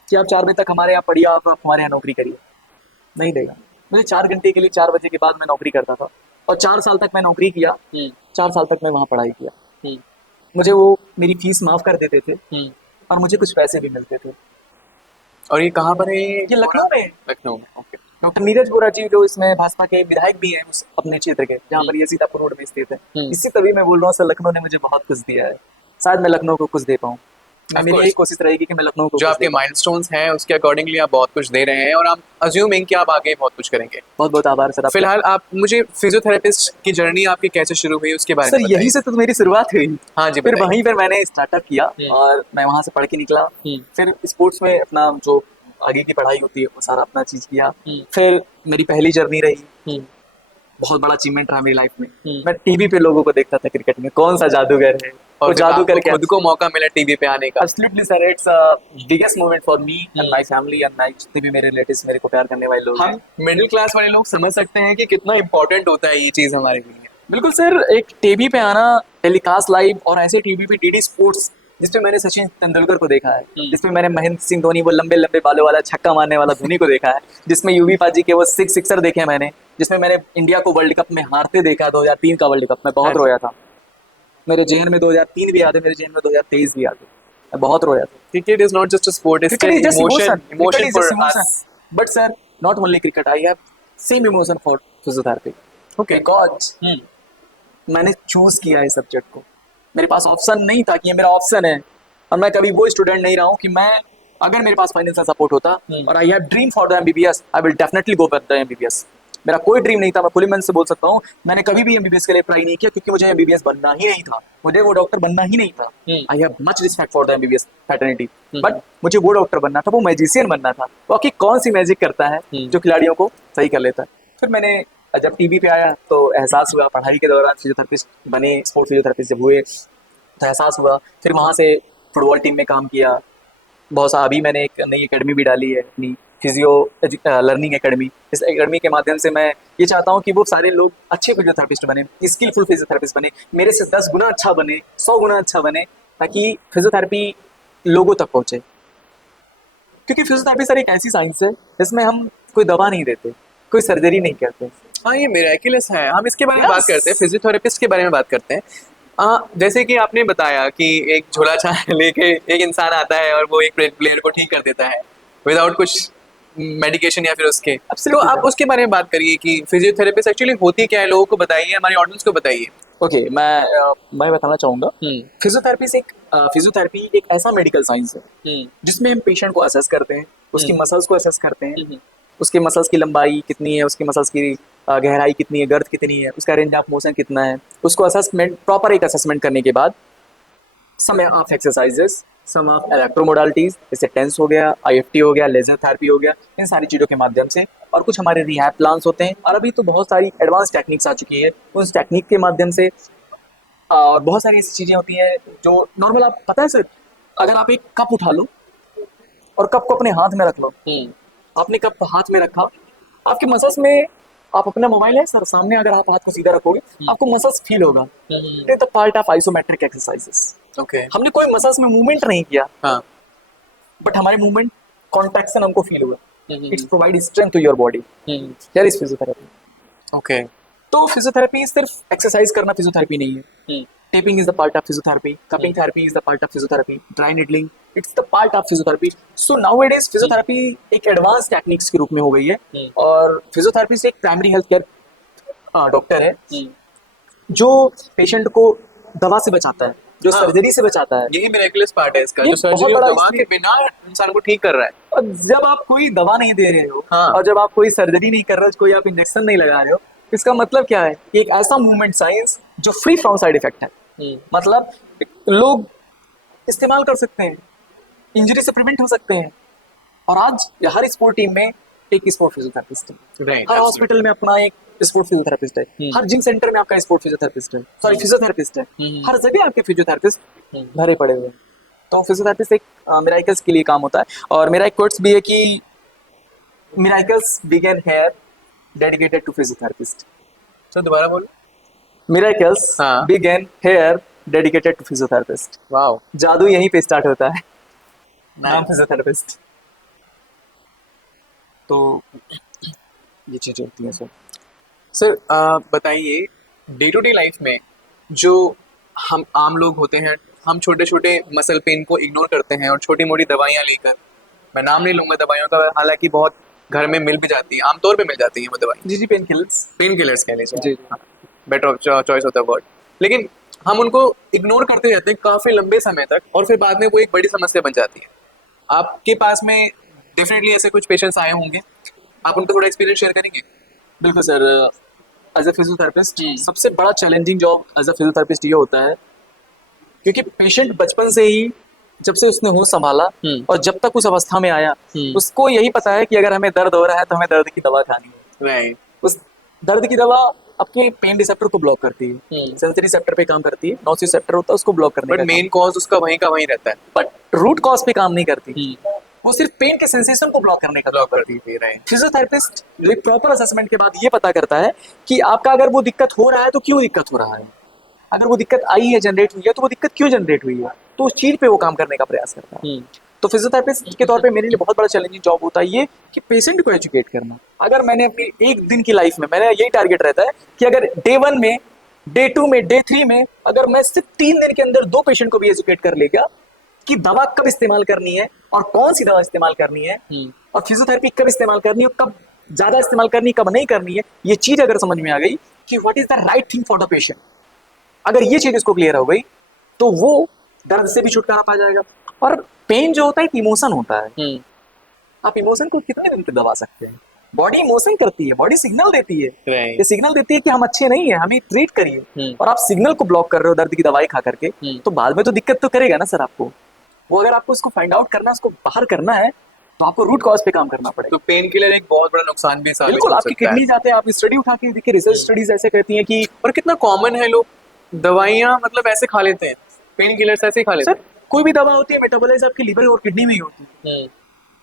कि आप 4 बजे तक हमारे यहाँ पढ़िए, आप हमारे यहाँ नौकरी करिए? नहीं देगा। मुझे 4 घंटे के लिए 4 बजे के बाद मैं नौकरी करता था, और 4 साल तक मैं नौकरी किया, 4 साल तक मैं वहाँ पढ़ाई किया। मुझे वो मेरी फीस माफ कर देते थे, और मुझे कुछ पैसे भी मिलते थे। और ये कहाँ पर है? ये लखनऊ में। लखनऊ में, ओके। डॉक्टर नीरज बोरा जी, जो इसमें भाजपा के विधायक भी हैं उस अपने क्षेत्र के, जहाँ पर ये सीतापुर रोड में स्थित है। इसी तभी मैं बोल रहा हूँ सर, लखनऊ ने मुझे बहुत कुछ दिया है, शायद मैं लखनऊ को कुछ दे पाऊँ। मेरी यही कोशिश रहेगी कि मैं लखनऊ को जो आपके माइलस्टोन्स हैं उसके अकॉर्डिंगली आप बहुत कुछ दे रहे हैं, और आप अज्यूमिंग कि आप आगे बहुत कुछ करेंगे। बहुत बहुत आभार सर। फिलहाल आप मुझे फिजियोथेरेपिस्ट की जर्नी आपकी कैसे शुरू हुई उसके बारे में सर, यहीं से तो मेरी शुरुआत हुई। हाँ जी, फिर वहीं पर मैंने स्टार्टअप किया, और मैं वहां से पढ़ के निकला। फिर स्पोर्ट्स में अपना जो आगे की पढ़ाई होती है वो सारा अपना चीज किया। फिर मेरी पहली जर्नी रही, बहुत बड़ा अचीवमेंट रहा मेरी लाइफ में। मैं टीवी पे लोगों को देखता था क्रिकेट में, कौन सा जादूगर है, और जादूगर क्या। खुद को मौका मिला टीवी पे आने का। Absolutely sir, it's biggest moment for me and my family and my जितने भी मेरे रिलेटिव्स, मेरे को प्यार करने वाले लोग हैं। हम मिडिल क्लास वाले लोग समझ सकते हैं कि कितना इंपॉर्टेंट होता है ये चीज हमारे लिए। बिल्कुल सर, एक टीवी पे आना, टेलीकास्ट लाइव, और ऐसे टीवी पे डीडी स्पोर्ट्स, जिसमें मैंने सचिन तेंदुलकर को देखा है, जिसमें मैंने महेंद्र सिंह धोनी, वो लंबे लंबे बालों वाला छक्का मारने वाला धोनी को देखा है, जिसमें यूवी पाजी के वो सिक्सर देखे मैंने, जिसमें मैंने इंडिया को वर्ल्ड कप में हारते देखा, 2003 का वर्ल्ड कप में बहुत रोया था। मेरे जेहन में 2003 भी याद है, मेरे जेहन में 2023 भी याद है, मैं बहुत रोया था। Cricket is not just a sport, it's emotion for us. But sir, not only cricket, I have same emotion for physiotherapy. Okay, because मैंने चूज किया है सब्जेक्ट को। मेरे पास ऑप्शन नहीं था कि ये मेरा ऑप्शन है, और मैं कभी वो स्टूडेंट नहीं रहा हूँ कि मैं, अगर मेरे पास फाइनेंशियल सपोर्ट होता और I have dream for the MBBS, I will definitely go for the MBBS. मेरा कोई ड्रीम नहीं था, मैं खुले मन से बोल सकता हूँ, मैंने कभी भी एमबीबीएस के लिए अप्लाई नहीं किया, क्योंकि मुझे एमबीबीएस बनना ही नहीं था, मुझे वो डॉक्टर बनना ही नहीं था। I have much respect for the MBBS fraternity, but मुझे वो डॉक्टर बनना था, वो मैजिशियन बनना था। बाकी कौन सी मैजिक करता है जो खिलाड़ियों को सही कर लेता है। फिर मैंने जब टीवी पे आया तो एहसास हुआ, पढ़ाई के दौरान फिजियोथेरेपिस्ट बने, स्पोर्ट्स फिजियोथेरेपिस्ट जब हुए, तो एहसास हुआ। फिर वहाँ से फुटबॉल टीम में काम किया बहुत सा। अभी मैंने एक नई एकेडमी भी डाली है अपनी, फिजियो लर्निंग एकेडमी। इस एकेडमी के माध्यम से मैं ये चाहता हूँ कि वो सारे लोग अच्छे फिजियोथेरेपिस्ट बने, स्किलफुल फिजियोथेरेपिस्ट बने, मेरे से 10 गुना अच्छा बने, 100 गुना अच्छा बने, ताकि फिजियोथेरेपी लोगों तक पहुंचे। क्योंकि फिजियोथेरेपी सर एक ऐसी साइंस है जिसमें हम कोई दवा नहीं देते, कोई सर्जरी नहीं करते। हाँ, ये मिरेकुलस है। हम इसके बारे में बात Yes. करते हैं, फिजियोथेरेपिस्ट के बारे में बात करते हैं। जैसे कि आपने बताया कि एक झोला छाल लेके एक इंसान आता है और वो एक प्लेयर को ठीक कर देता है विदाउट कुछ मेडिकेशन या फिर उसके। तो Absolutely, आप sir. उसके बारे में बात करिए कि फिजियोथेरेपिस्ट एक्चुअली होती क्या है, लोगों को बताइए, हमारी ऑडियंस को बताइए। ओके, मैं बताना चाहूँगा। फिजियोथेरेपी एक ऐसा मेडिकल साइंस है जिसमें हम पेशेंट को असेस करते हैं, उसकी मसल्स को असेस करते हैं, उसके मसल्स की लंबाई कितनी है, उसकी मसल्स की गहराई कितनी है, गर्द कितनी है, उसका रेंज ऑफ मोशन कितना है, उसको असेसमेंट, प्रॉपर एक असेसमेंट करने के बाद सम ऑफ एक्सरसाइजेस, सम ऑफ इलेक्ट्रोमोडालिटीज, जैसे टेंस हो गया, आईएफटी हो गया, लेजर थेरेपी हो गया, इन सारी चीज़ों के माध्यम से, और कुछ हमारे रिहैब प्लान्स होते हैं। और अभी तो बहुत सारी एडवांस टेक्निक्स आ चुकी है, उस टेक्निक के माध्यम से और बहुत सारी ऐसी चीज़ें होती हैं जो नॉर्मल, आप पता है सर, अगर आप एक कप उठा लो और कप को अपने हाथ में रख लो, आपने कप हाथ में रखा, आपके मसल्स में, आप अपना मोबाइल है सर सामने, अगर आप हाथ को सीधा रखोगे आपको मसल्स फील होगा। It is the part of isometric exercises. Okay. हमने कोई मसल्स में मूवमेंट नहीं किया, हाँ। बट हमारे मूवमेंट कॉन्ट्रैक्शन हमको फील हुआ। It's provide strength to your body. Here is physiotherapy. Okay. तो फिजियोथेरेपी सिर्फ एक्सरसाइज करना फिजियोथेरेपी नहीं है। Taping is the part of physiotherapy, cupping therapy is the part of physiotherapy, dry needling it's the part of physiotherapy. So nowadays physiotherapy एक advance techniques के रूप में हो गई है। और फिजियोथेरेपी से एक प्राइमरी हेल्थ केयर डॉक्टर है जो पेशेंट को दवा से बचाता है, जो हाँ। सर्जरी से बचाता है। यही मिरेकुलस पार्ट है इसका, ये जो सर्जरी बहुत और बड़ा दवा इसमें- के बिना इंसान को ठीक कर रहा है। और जब आप कोई दवा नहीं दे रहे हो, हाँ। और जब आप कोई सर्जरी नहीं कर रहे हो, कोई आप इंजेक्शन नहीं लगा रहे हो, इसका मतलब क्या है कि एक ऐसा मूवमेंट साइंस जो फ्री फ्रॉम साइड इफेक्ट है। मतलब लोग इस्तेमाल कर सकते हैं, इंजरी से प्रिवेंट हो सकते हैं। और आज हर स्पोर्ट टीम में एक स्पोर्ट फिजियोथेरेपिस्ट है, Right, हर absolutely. हॉस्पिटल में अपना एक स्पोर्ट फिजियोथेरेपिस्ट है, हर जिम सेंटर में आपका स्पोर्ट फिजियोथेरेपिस्ट है, सॉरी फिजियोथेरेपिस्ट है। हर जगह आपके फिजियोथेरेपिस्ट भरे पड़े हुए हैं। तो फिजियोथेरेपिस्ट एक मिराकल्स के लिए काम होता है। और मेरा एक कोट्स भी है कि miracles begin here, dedicated to physiotherapist. तो दोबारा बोलो। मिराकल्स हाँ। Begin here, dedicated to physiotherapist. Wow. जादू यहीं पे स्टार्ट होता है, नाम Nice. फिजियोथेरेपिस्ट। तो ये चीजें होती हैं सर। सर बताइए, डे टू डे लाइफ में जो हम आम लोग होते हैं, हम छोटे छोटे मसल पेन को इग्नोर करते हैं और छोटी मोटी दवाइयाँ लेकर, मैं नाम नहीं लूंगा दवाइयों का, हालांकि बहुत घर में मिल भी जाती है, आमतौर पे मिल जाती है वो दवाई, जी जी, पेन किलर्स। पेन किलर्स कह लीजिए, जी। बेटर चॉइस होता है वर्ड। लेकिन हम उनको इग्नोर करते रहते हैं काफी लंबे समय तक, और फिर बाद में वो एक बड़ी समस्या बन जाती है। आपके पास में डेफिनेटली ऐसे कुछ पेशेंट्स आए होंगे, आप उनका थोड़ा एक्सपीरियंस शेयर करेंगे? बिल्कुल सर। एज अ फिजियोथेरेपिस्ट सबसे बड़ा challenging job as a physiotherapist ये होता है, क्योंकि पेशेंट बचपन से ही, जब से उसने होश संभाला और जब तक उस अवस्था में आया, उसको यही पता है कि अगर हमें दर्द हो रहा है तो हमें दर्द की दवा खानी है। राइट। उस दर्द की दवा आपके पेन रिसेप्टर को ब्लॉक करती है, सेंसरी रिसेप्टर पे काम करती है, नॉसिस रिसेप्टर होता है उसको ब्लॉक करने बट मेन कॉज उसका वहीं का वहीं रहता है। बट रूट कॉज पे काम नहीं करती, वो सिर्फ पेन के सेंसेशन को ब्लॉक करने का ब्लॉक काम कर करती है। दीजिए, राइट। फिजियोथेरेपिस्ट एक प्रॉपर असेसमेंट के बाद ये पता करता है कि आपका अगर वो दिक्कत हो रहा है तो क्यों दिक्कत हो रहा है, अगर वो दिक्कत आई है, जनरेट हुई है, तो वो दिक्कत क्यों जनरेट हुई है, तो उस चीज पे वो काम करने का प्रयास करता है। तो फिजियोथेरेपिस्ट के तौर पे मेरे लिए बहुत बड़ा चैलेंजिंग जॉब होता है ये कि पेशेंट को एजुकेट करना। अगर मैंने अपनी एक दिन की लाइफ में, मैंने यही टारगेट रहता है कि अगर डे 1 में, डे 2 में, डे 3 में, अगर मैं सिर्फ 3 दिन के अंदर 2 पेशेंट को भी एजुकेट कर लेगा कि दवा कब इस्तेमाल करनी है और कौन सी दवा इस्तेमाल करनी है, और फिजियोथेरेपी कब इस्तेमाल करनी है और कब ज्यादा इस्तेमाल करनी है, कब नहीं करनी है, ये चीज अगर समझ में आ गई कि what is the right thing for the patient, अगर ये चीज इसको क्लियर हो गई तो वो दर्द से भी छुटकारा पा जाएगा। और पेन जो होता है एक इमोशन होता है, आप इमोशन को कितने दिन तक दबा सकते हैं? बॉडी इमोशन करती है, बॉडी सिग्नल देती है, Right. ये सिग्नल देती है कि हम अच्छे नहीं है, हमें ट्रीट करिए। और आप सिग्नल को ब्लॉक कर रहे हो दर्द की दवाई खा करके, तो बाद में तो दिक्कत तो करेगा ना सर आपको। वो अगर आपको उसको फाइंड आउट करना है, उसको बाहर करना है, तो आपको रूट कॉज पे काम करना पड़ेगा। तो पेन किलर एक बहुत बड़ा नुकसान भी साबित बिल्कुल, हो आपकी सकता है। किडनी जाते हैं, आप स्टडी उठा के देखिए, रिसर्च स्टडीज ऐसे कहती हैं कि और कितना कॉमन है, लोग दवाइयाँ मतलब ऐसे खा लेते हैं, पेन किलर्स ऐसे ही खा लेते सर कोई भी दवा होती है मेटाबोलाइज आपकी लिवर और किडनी में ही होती है। हैं?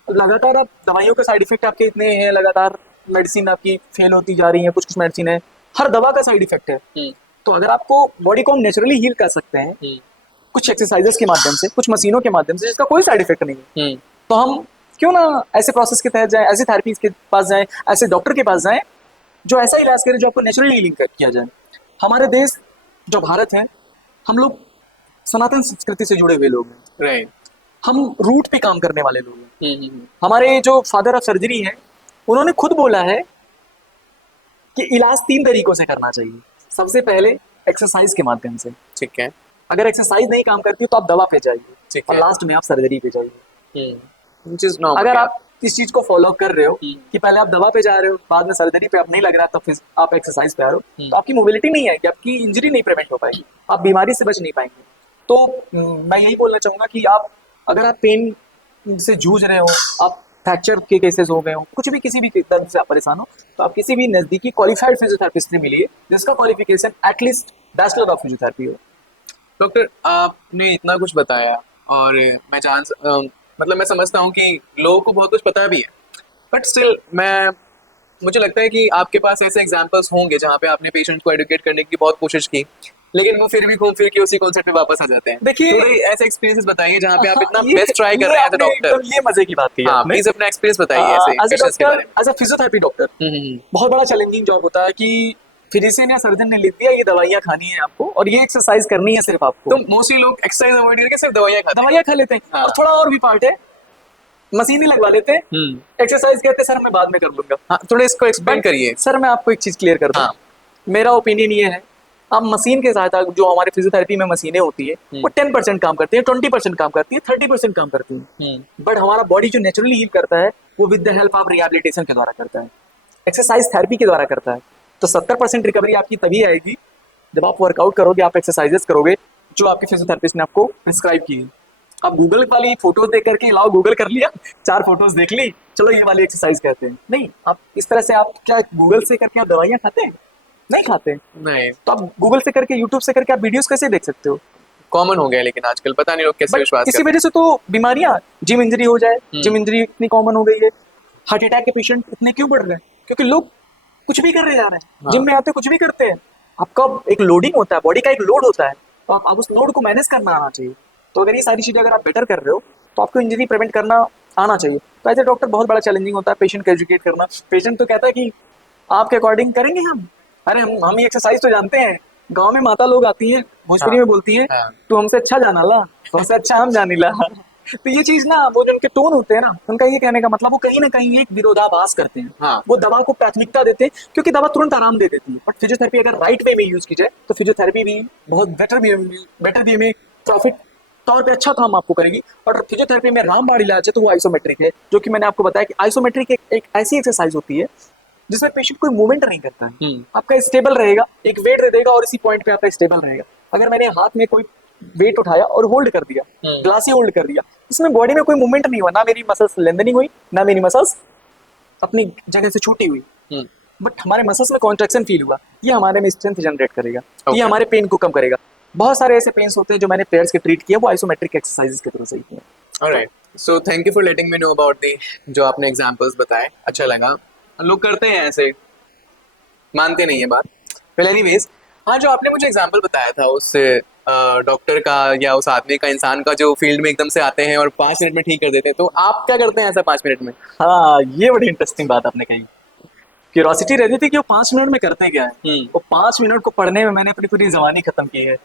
लगातार आप दवाइयों के साइड इफेक्ट आपके इतने हैं, लगातार मेडिसिन आपकी फेल होती जा रही है, कुछ कुछ मेडिसिन है, हर दवा का साइड इफेक्ट है। हम्म, तो अगर आपको बॉडी को हम नेचुरली हील कर सकते हैं हम्म, कुछ एक्सरसाइजेस के माध्यम से, कुछ मशीनों के माध्यम से, जिसका कोई साइड इफेक्ट नहीं है, हम्म, तो हम क्यों ना ऐसे प्रोसेस के तहत जाएं, ऐसे थेरेपीज के पास जाएं, ऐसे डॉक्टर के पास जाएं जो ऐसा इलाज करे जो आपको नेचुरली हीलिंग किया जाए। हमारे देश जो भारत है, हम लोग सनातन संस्कृति से जुड़े हुए लोग हैं, राइट। हम रूट पे काम करने वाले लोग हैं। हमारे जो फादर ऑफ सर्जरी हैं उन्होंने खुद बोला है कि इलाज 3 तरीकों से करना चाहिए। सबसे पहले एक्सरसाइज के माध्यम से, ठीक है। अगर एक्सरसाइज नहीं काम करती तो आप दवा पे जाइए ठीक और है। लास्ट में आप सर्जरी पे जाइए। Which is normal, अगर yeah. आप इस चीज को फॉलो कर रहे हो कि पहले आप दवा पे जा रहे हो, बाद में सर्जरी पे आप नहीं लग रहा, तब फिर आप एक्सरसाइज पे आ रहे हो, तो आपकी मोबिलिटी नहीं आएगी, आपकी इंजरी नहीं प्रिवेंट हो पाएगी, आप बीमारी से बच नहीं पाएंगे। तो मैं यही बोलना चाहूंगा कि आप अगर आप पेन से जूझ रहे हो, आप फ्रैक्चर के केसेस हो गए हो, कुछ भी किसी भी दर्द से आप परेशान हो, तो आप किसी भी नजदीकी क्वालिफाइड फिजियोथेरेपिस्ट से मिलिए जिसका qualification at least bachelor of physiotherapy हो। डॉक्टर, आपने इतना कुछ बताया और मतलब मैं समझता हूँ कि लोगों को बहुत कुछ पता भी है, बट स्टिल मुझे लगता है कि आपके पास ऐसे एग्जांपल्स होंगे जहाँ पे आपने पेशेंट को एडुकेट करने की बहुत कोशिश की, लेकिन वो फिर भी घूम फिर के उसी कॉन्सेप्ट पे वापस आ जाते हैं। देखिए, थोड़े ऐसे एक्सपीरियंसेस बताइए जहाँ पे आप इतना ये- बेस्ट ट्राई कर ये रहे हैं एज अ आपने डॉक्टर। एकदम ये मजे की बात की हाँ, आपने। प्लीज अपना एक्सपीरियंस बताइए ऐसे एज अ पेशेंट्स के डॉक्टर, बारे में। एज अ फिजियोथेरेपी डॉक्टर, हम्म, बहुत बड़ा चैलेंजिंग जॉब होता है कि फिजिशियन या सर्जन ने लिख दिया ये दवाइयाँ खानी है आपको और ये एक्सरसाइज करनी है सिर्फ आपको, तो मोस्टली लोग एक्सरसाइज अवॉइड करके सिर्फ दवाइयाँ खाते हैं। दवाइयाँ खा लेते हैं। हाँ। और थोड़ा और भी पार्ट है, मशीनें लगवा लेते हैं, हम्म, एक्सरसाइज कहते हैं सर मैं बाद में कर लूंगा। हाँ, थोड़ा इसको एक्सप्लेन बट करिए। सर मैं आपको एक चीज क्लियर कर दूं, हाँ। मेरा ओपिनियन ये है, आप मशीन के सहायता, जो हमारे फिजियोथेरेपी में मशीनें होती है वो 10% काम करती है, 20% काम करती है, 30% काम करती है, बट हमारा बॉडी जो नेचुरली हील करता है वो with the help of rehabilitation के द्वारा करता है, एक्सरसाइज थेरेपी के द्वारा करता है। तो 70% रिकवरी आपकी तभी आएगी जब आप वर्कआउट करोगे, आप एक्सरसाइजेस करोगे जो आपके फिजियोथेरेपिस्ट ने आपको प्रिस्क्राइब की है। आप गूगल वाली फोटोज देख करके लाओ, गूगल कर लिया, 4 फोटोज देख ली, चलो ये वाली एक्सरसाइज कहते हैं, नहीं। आप इस तरह से, आप क्या गूगल से करके आप दवाइयाँ खाते हैं? नहीं खाते। नहीं, तो आप गूगल से करके, यूट्यूब से करके आप वीडियोस कैसे देख सकते हो? कॉमन हो गया, लेकिन आजकल पता नहीं लोग कैसे बट विश्वास इसी करते वजह से तो बीमारियां, जिम इंजरी हो जाए, जिम इंजरी इतनी कॉमन हो गई है, हार्ट अटैक के पेशेंट इतने क्यों बढ़ रहे हैं? क्योंकि लोग कुछ भी कर रहे जा रहे हैं, हाँ। जिम में आते कुछ भी करते हैं। आपका एक लोडिंग होता है, बॉडी का एक लोड होता है, तो आप उस लोड को मैनेज करना आना चाहिए। तो अगर ये सारी चीजें अगर आप बेटर कर रहे हो तो आपको इंजरी प्रिवेंट करना आना चाहिए। तो एज ए डॉक्टर बहुत बड़ा चैलेंजिंग होता है पेशेंट को एजुकेट करना। पेशेंट तो कहता है कि आपके अकॉर्डिंग करेंगे हम, अरे हम ये एक्सरसाइज तो जानते हैं, गांव में माता लोग आती हैं, भोजपुरी में बोलती हैं, हाँ। तू हमसे अच्छा जाना ला, तुमसे अच्छा हम जानी ला। तो ये चीज ना, वो जो उनके टोन होते हैं ना, उनका ये कहने का मतलब वो कहीं ना कहीं एक विरोधाभास करते हैं। हाँ। वो दवा को प्राथमिकता देते हैं क्योंकि दवा तुरंत आराम दे देती है, बट फिजियोथेरेपी अगर राइट वे में यूज की जाए तो फिजियोथेरेपी भी बहुत बेटर वे में प्रॉफिट तौर पे अच्छा काम आपको करेगी। और फिजियोथेरेपी में रामबाण इलाज है तो वो आइसोमेट्रिक है, जो कि मैंने आपको बताया कि आइसोमेट्रिक एक ऐसी एक्सरसाइज होती है जिसमें पेशेंट कोई मूवमेंट नहीं करता है, आपका स्टेबल रहेगा, एक वेट दे देगा और इसी पॉइंट पे आपका स्टेबल रहेगा। अगर मैंने हाथ में कोई वेट उठाया और होल्ड कर दिया, ग्लास ही होल्ड कर दिया, इसमें बॉडी में कोई मूवमेंट नहीं हुआ, ना मेरी मसल्स लेंथनिंग हुई, ना मेरी मसल्स अपनी जगह से छूटी हुई, बट हमारे मसल्स में कॉन्ट्रैक्शन फील हुआ। ये हमारे में स्ट्रेंथ जनरेट करेगा, ये हमारे पेन को कम करेगा। बहुत सारे ऐसे पेन्स होते हैं जो मैंने प्लेयर्स के ट्रीट किए, वो आइसोमेट्रिक एक्सरसाइजेस के थ्रू से ही किए। Alright, so thank you for letting me know about the, जो आपने एग्जांपल्स बताए, अच्छा लगा। लोग करते हैं ऐसे, मानते नहीं है बात। वेल एनीवेज, हाँ, जो आपने मुझे एग्जांपल बताया था उससे डॉक्टर का या उस आदमी का, इंसान का, जो फील्ड में एकदम से आते हैं और 5 मिनट में ठीक कर देते हैं, तो आप क्या करते हैं ऐसा 5 मिनट में? हाँ, ये बड़ी इंटरेस्टिंग बात आपने कही। क्यूरोसिटी रहती थी कि वो 5 मिनट में करते क्या है। वो 5 मिनट को पढ़ने में मैंने अपनी पूरी जवानी खत्म की है,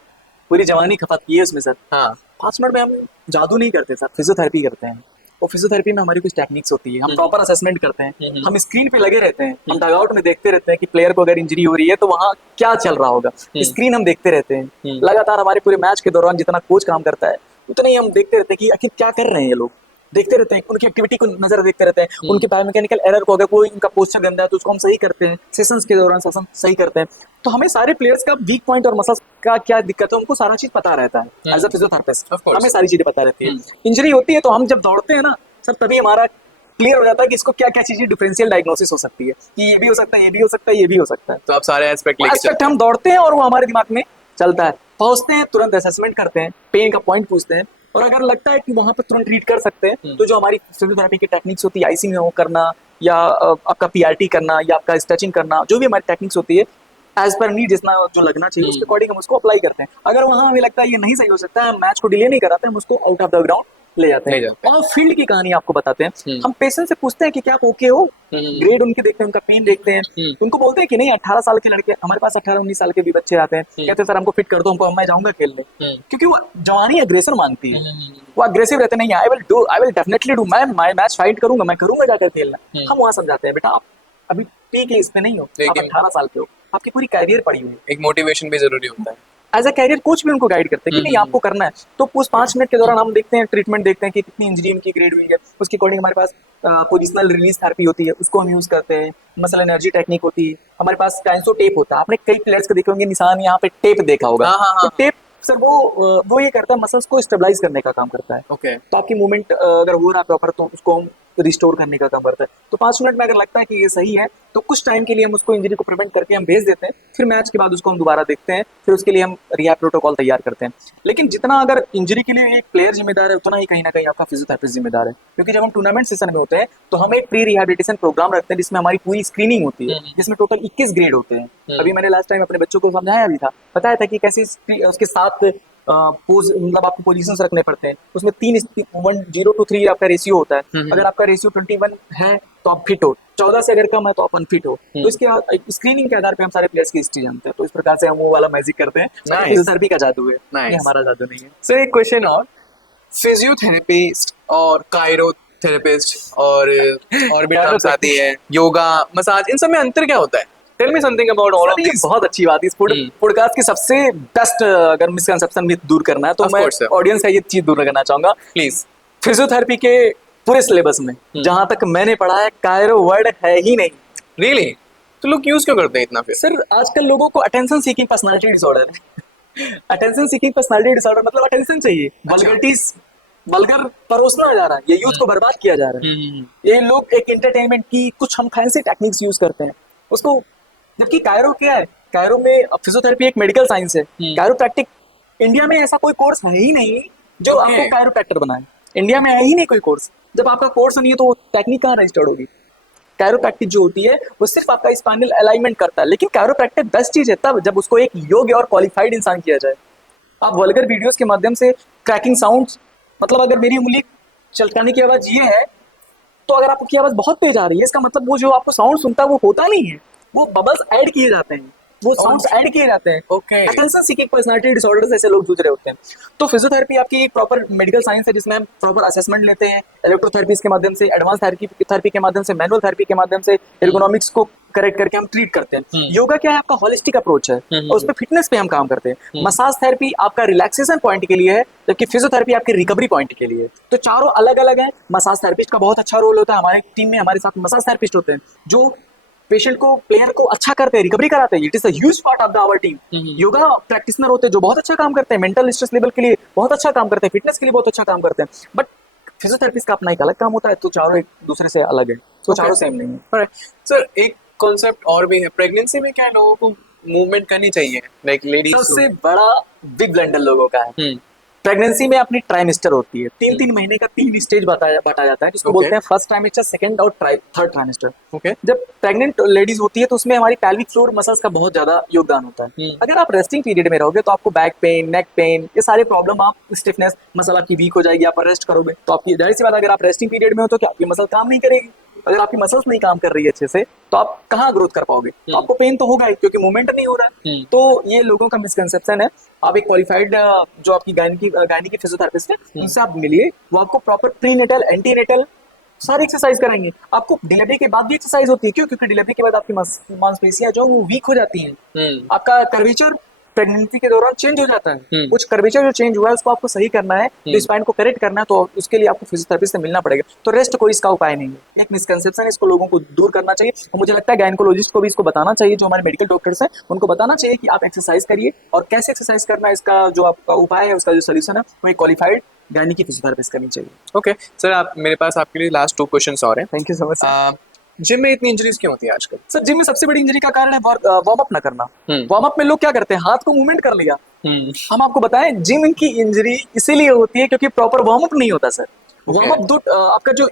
पूरी जवानी खपत की है उसमें सर। हाँ। 5 मिनट में हम जादू नहीं करते सर, फिजियोथेरेपी करते हैं। और फिजियोथेरेपी में हमारी कुछ टेक्निक्स होती है, हम प्रॉपर असेसमेंट करते हैं, हम स्क्रीन पे लगे रहते हैं, हम डगआउट में देखते रहते हैं कि प्लेयर को अगर इंजरी हो रही है तो वहाँ क्या चल रहा होगा, स्क्रीन हम देखते रहते हैं लगातार। हमारे पूरे मैच के दौरान जितना कोच काम करता है उतना ही हम देखते रहते हैं कि आखिर क्या कर रहे हैं ये लोग, देखते रहते हैं, उनकी एक्टिविटी को नजर देखते रहते हैं, उनके बायोमैकेनिकल एरर को, अगर कोई उनका पोस्चर गंदा है तो उसको हम सही करते हैं, सेशंस के दौरान सेशन सही करते हैं। तो हमें सारे प्लेयर्स का वीक पॉइंट और मसल्स का क्या दिक्कत है उनको सारा चीज पता रहता है। एज अ फिजियोथेरेपिस्ट हमें सारी चीजें पता रहती है। इंजरी होती है तो हम जब दौड़ते हैं ना सर, तभी हमारा क्लियर हो जाता है कि इसको क्या क्या चीजें डिफरेंशियल डायग्नोसिस हो सकती है, कि ये भी हो सकता है, ये भी हो सकता है, ये भी हो सकता है। तो आप सारे एस्पेक्ट लेके एस्पेक्ट हम दौड़ते हैं और वो हमारे दिमाग में चलता है, पहुंचते हैं, तुरंत असेसमेंट करते हैं, पेन का पॉइंट पूछते हैं, और अगर लगता है कि वहां पर तुरंत ट्रीट कर सकते हैं तो जो हमारी फिजियोथेरेपी की टेक्निक्स होती है, आइसिंग वो करना या आपका पीआरटी करना या आपका स्ट्रेचिंग करना, जो भी हमारी टेक्निक्स होती है एज पर नीड जितना जो लगना चाहिए उसके अकॉर्डिंग हम उसको अप्लाई करते हैं। अगर वहां हमें लगता है ये नहीं सही हो सकता है, हम मैच को डिले नहीं कराते, हम उसको आउट ऑफ द ग्राउंड ले जाते हैं। और फील्ड की कहानी आपको बताते हैं, हम पेशेंट से पूछते हैं कि क्या आप ओके हो, ग्रेड उनके देखते हैं, उनका पेन देखते हैं, उनको बोलते हैं कि नहीं 18 साल के लड़के, हमारे पास 18-19 साल के भी बच्चे आते हैं, कहते हैं सर हमको फिट कर दो, हमको मैं जाऊंगा खेलने, क्योंकि वो जवानी अग्रेसर मांगती है, वो अग्रेसिव रहते नहीं, आई विल डेफिनेटली डू, मैं मैच फाइट करूंगा, मैं करूंगा जाकर खेलना। हम वहां समझाते हैं बेटा आप अभी पीक एज पे नहीं हो, आप 18 साल के हो, आपकी पूरी कैरियर पड़ी हुई है। एक मोटिवेशन भी जरूरी होता है। एज अ कैरियर कोच भी उनको गाइड करते हैं कि नहीं आपको करना है, तो उस 5 मिनट के दौरान हम देखते हैं, ट्रीटमेंट देखते हैं कि कितनी इंजरी उनकी ग्रेड हुई है, उसके अकॉर्डिंग हमारे पास पोजिशनल रिलीज थेरेपी होती है, उसको हम यूज करते हैं, मसल एनर्जी टेक्निक होती है, हमारे पास टेंसो टेप होता है, आपने कई प्लेयर्स को देखे होंगे निशान यहाँ पे टेप देखा होगा, तो टेप सर वो ये करता है, मसल्स को स्टेबलाइज करने का काम करता है। तो आपकी मूवमेंट अगर हो रहा है प्रॉपर तो उसको हम रिस्टोर करने का काम करता है। तो 5 मिनट में अगर लगता है कि ये सही है तो कुछ टाइम के लिए हम उसको इंजरी को प्रिवेंट करके हम भेज देते हैं, फिर मैच के बाद उसको हम दोबारा देखते हैं, फिर उसके लिए हम रिहैब प्रोटोकॉल तैयार करते हैं। लेकिन जितना अगर इंजरी के लिए एक प्लेयर जिम्मेदार है उतना ही कहीं ना कहीं आपका फिजियोथेरेपिस्ट जिम्मेदार है, क्योंकि जब हम टूर्नामेंट सेशन में होते हैं तो हम एक प्री रिहैबिलिटेशन प्रोग्राम रखते हैं जिसमें हमारी पूरी स्क्रीनिंग होती है, जिसमें टोटल 21 ग्रेड होते हैं। अभी मैंने लास्ट टाइम अपने बच्चों को समझाया भी था, बताया था कि कैसे उसके साथ पोज मतलब आपको पोजीशंस रखने पड़ते हैं, उसमें 1:3 to 3 आपका रेशियो होता है। अगर आपका रेशियो 21 है तो आप फिट हो, 14 से अगर कम है तो आप अनफिट हो। तो इसके स्क्रीनिंग के आधार पे हम सारे प्लेयर्स की हिस्ट्री जानते हैं, तो इस प्रकार से हम वो वाला मैजिक करते हैं। फिजियोथेरेपी का जादू है, ये हमारा जादू नहीं है। सर एक क्वेश्चन और, फिजियोथेरेपिस्ट और कायरोथेरेपिस्ट और भी टर्म्स आती है, योगा, मसाज, इन सब में अंतर क्या होता है? Tell me something about all of this. बहुत अच्छी बात है, इस पॉडकास्ट की सबसे बेस्ट अगर मिसकंसेप्शन भी दूर करना है तो मैं ऑडियंस का ये चीज दूर करना चाहूंगा प्लीज। फिजियोथेरेपी के पूरे सिलेबस में जहां तक मैंने पढ़ा है कायरो वर्ड है ही नहीं। रियली? तो लोग यूज क्यों करते हैं इतना फिर? सर आजकल लोगों को अटेंशन सीकिंग पर्सनालिटी डिसऑर्डर है। अटेंशन सीकिंग पर्सनालिटी डिसऑर्डर मतलब अटेंशन चाहिए, वल्गरिटीज वल्गर परोसना जा रहा है, ये यूथ को बर्बाद किया जा रहा है। ये लोग एक एंटरटेनमेंट की कुछ हम फैंसी टेक्निक्स यूज करते हैं उसको, जबकि कायरो क्या है, कायरो में फिजियोथेरेपी एक मेडिकल साइंस है। कायरोप्रैक्टिक इंडिया में ऐसा कोई कोर्स है ही नहीं जो आपको कायरोप्रैक्टर बनाए, इंडिया में है ही नहीं कोई कोर्स। जब आपका कोर्स नहीं है तो टेक्निक कहाँ रजिस्टर्ड होगी? कायरोप्रैक्टिक जो होती है वो सिर्फ आपका स्पाइनल अलाइनमेंट करता है, लेकिन कायरोप्रैक्टिक बेस्ट चीज है तब जब उसको एक योग्य और क्वालिफाइड इंसान किया जाए। आप वल्गर वीडियोस के माध्यम से क्रैकिंग साउंड्स, मतलब अगर मेरी उंगली चलकाने की आवाज ये है तो अगर आपकी आवाज बहुत तेज आ रही है इसका मतलब वो जो आपको साउंड सुनता है वो होता नहीं है, वो बबल्स ऐड किए जाते हैं, वो साउंड्स ऐड किए जाते हैं। अटेंशन सीकिंग पर्सनालिटी डिसऑर्डर ऐसे लोग जूझ रहे होते हैं। तो फिजियोथेरेपी आपकी एक प्रॉपर मेडिकल साइंस है जिसमें हम प्रॉपर असेसमेंट लेते हैं, इलेक्ट्रोथेरेपी के माध्यम से, एडवांस थेरेपी के माध्यम से, मैनुअल थेरेपी के माध्यम से, एर्गोनॉमिक्स को करेक्ट करके हम ट्रीट करते हैं। योगा क्या है? आपका होलिस्टिक अप्रोच है और उसमें फिटनेस पे हम काम करते हैं। मसाज थेरेपी आपका रिलैक्सेशन पॉइंट के लिए है, जबकि फिजियोथेरेपी आपकी रिकवरी पॉइंट के लिए है। तो चारों अलग अलग है। मसाज थेरेपिस्ट का बहुत अच्छा रोल होता है, हमारे टीम में हमारे साथ मसाज थेरेपिस्ट होते हैं जो पेशेंट को, प्लेयर को अच्छा करते हैं, रिकवरी कराते हैं। It is a huge part of the our team. Yoga practitioner होते हैं जो बहुत अच्छा काम करते हैं, मेंटल स्ट्रेस लेवल के लिए बहुत अच्छा काम करते हैं, फिटनेस के लिए बहुत अच्छा काम करते हैं। बट फिजियोथेरेपिस्ट का अपना एक अलग काम होता है, तो चारों एक दूसरे से अलग है, तो चारों सेम नहीं है। सर एक कॉन्सेप्ट और भी है, प्रेगनेंसी में क्या लोगों को मूवमेंट करनी चाहिए, लाइक लेडीज? सबसे बड़ा बिग ब्लंडर लोगों का है, प्रेगनेंसी में अपनी ट्राइमेस्टर होती है, 3-3 महीने का 3 स्टेज बांटा जाता है, जिसको बोलते हैं फर्स्ट ट्राइमेस्टर, सेकंड और थर्ड ट्राइमेस्टर। जब प्रेग्नेंट लेडीज होती है तो उसमें हमारी पेल्विक फ्लोर मसल्स का बहुत ज्यादा योगदान होता है। अगर आप रेस्टिंग पीरियड में रहोगे तो आपको बैक पेन, नेक पेन, ये सारे प्रॉब्लम, आप स्टिफनेस, मसल आपकी वीक हो जाएगी। आप रेस्ट करोगे तो आपकी, जाहिर सी बात, अगर आप रेस्टिंग पीरियड में हो तो क्या आपकी मसल काम नहीं करेगी? अगर आपकी मसल्स नहीं काम कर रही है अच्छे से तो आप कहाँ ग्रोथ कर पाओगे? तो आपको पेन तो होगा ही क्योंकि मूवमेंट नहीं हो रहा है। तो ये लोगों का मिसकंसेप्शन है। आप एक क्वालिफाइड जो आपकी गायनी की फिजियोथेरेपिस्ट है उनसे आप मिलिए, वो आपको प्रॉपर प्रीनेटल, एंटीनेटल सारी एक्सरसाइज कराएंगे। आपको डिलीवरी के बाद भी एक्सरसाइज होती है, क्यों? क्योंकि डिलीवरी के बाद आपकी मांसपेशियां जो वीक हो जाती हैं, आपका कर्वेचर प्रेगनेंसी के दौरान चेंज हो जाता है। कुछ कर्वेचर जो चेंज हुआ है उसको आपको सही करना है, तो स्पाइन को करेक्ट करना है, तो उसके लिए आपको फिजियोथेरेपिस्ट से मिलना पड़ेगा। तो रेस्ट कोई इसका उपाय नहीं है, एक मिसकंसेप्शन है, इसको लोगों को दूर करना चाहिए। और मुझे लगता है गायनेकोलॉजिस्ट को भी इसको बताना चाहिए, जो हमारे मेडिकल डॉक्टर्स हैं उनको बताना चाहिए कि आप एक्सरसाइज करिए, और कैसे एक्सरसाइज करना है इसका जो आपका उपाय है, उसका जो सोल्यूशन है, वो एक क्वालिफाइड गायनी की फिजियोथेरेपिस्ट करनी चाहिए। ओके सर, आप मेरे पास आपके लिए लास्ट 2 क्वेश्चंस और हैं। Thank you so much. Gym में इतनी इंजरीज क्यों होती है आजकल? सर जिम में सबसे बड़ी इंजरी का कारण है वार्म अप ना करना। वार्म अप में लोग क्या करते हैं, हाथ को मूवमेंट कर लिया, हम आपको बताएं, जिम की इंजरी इसीलिए होती है क्योंकि प्रॉपर वार्म अप नहीं होता सर। वार्म अप आपका जो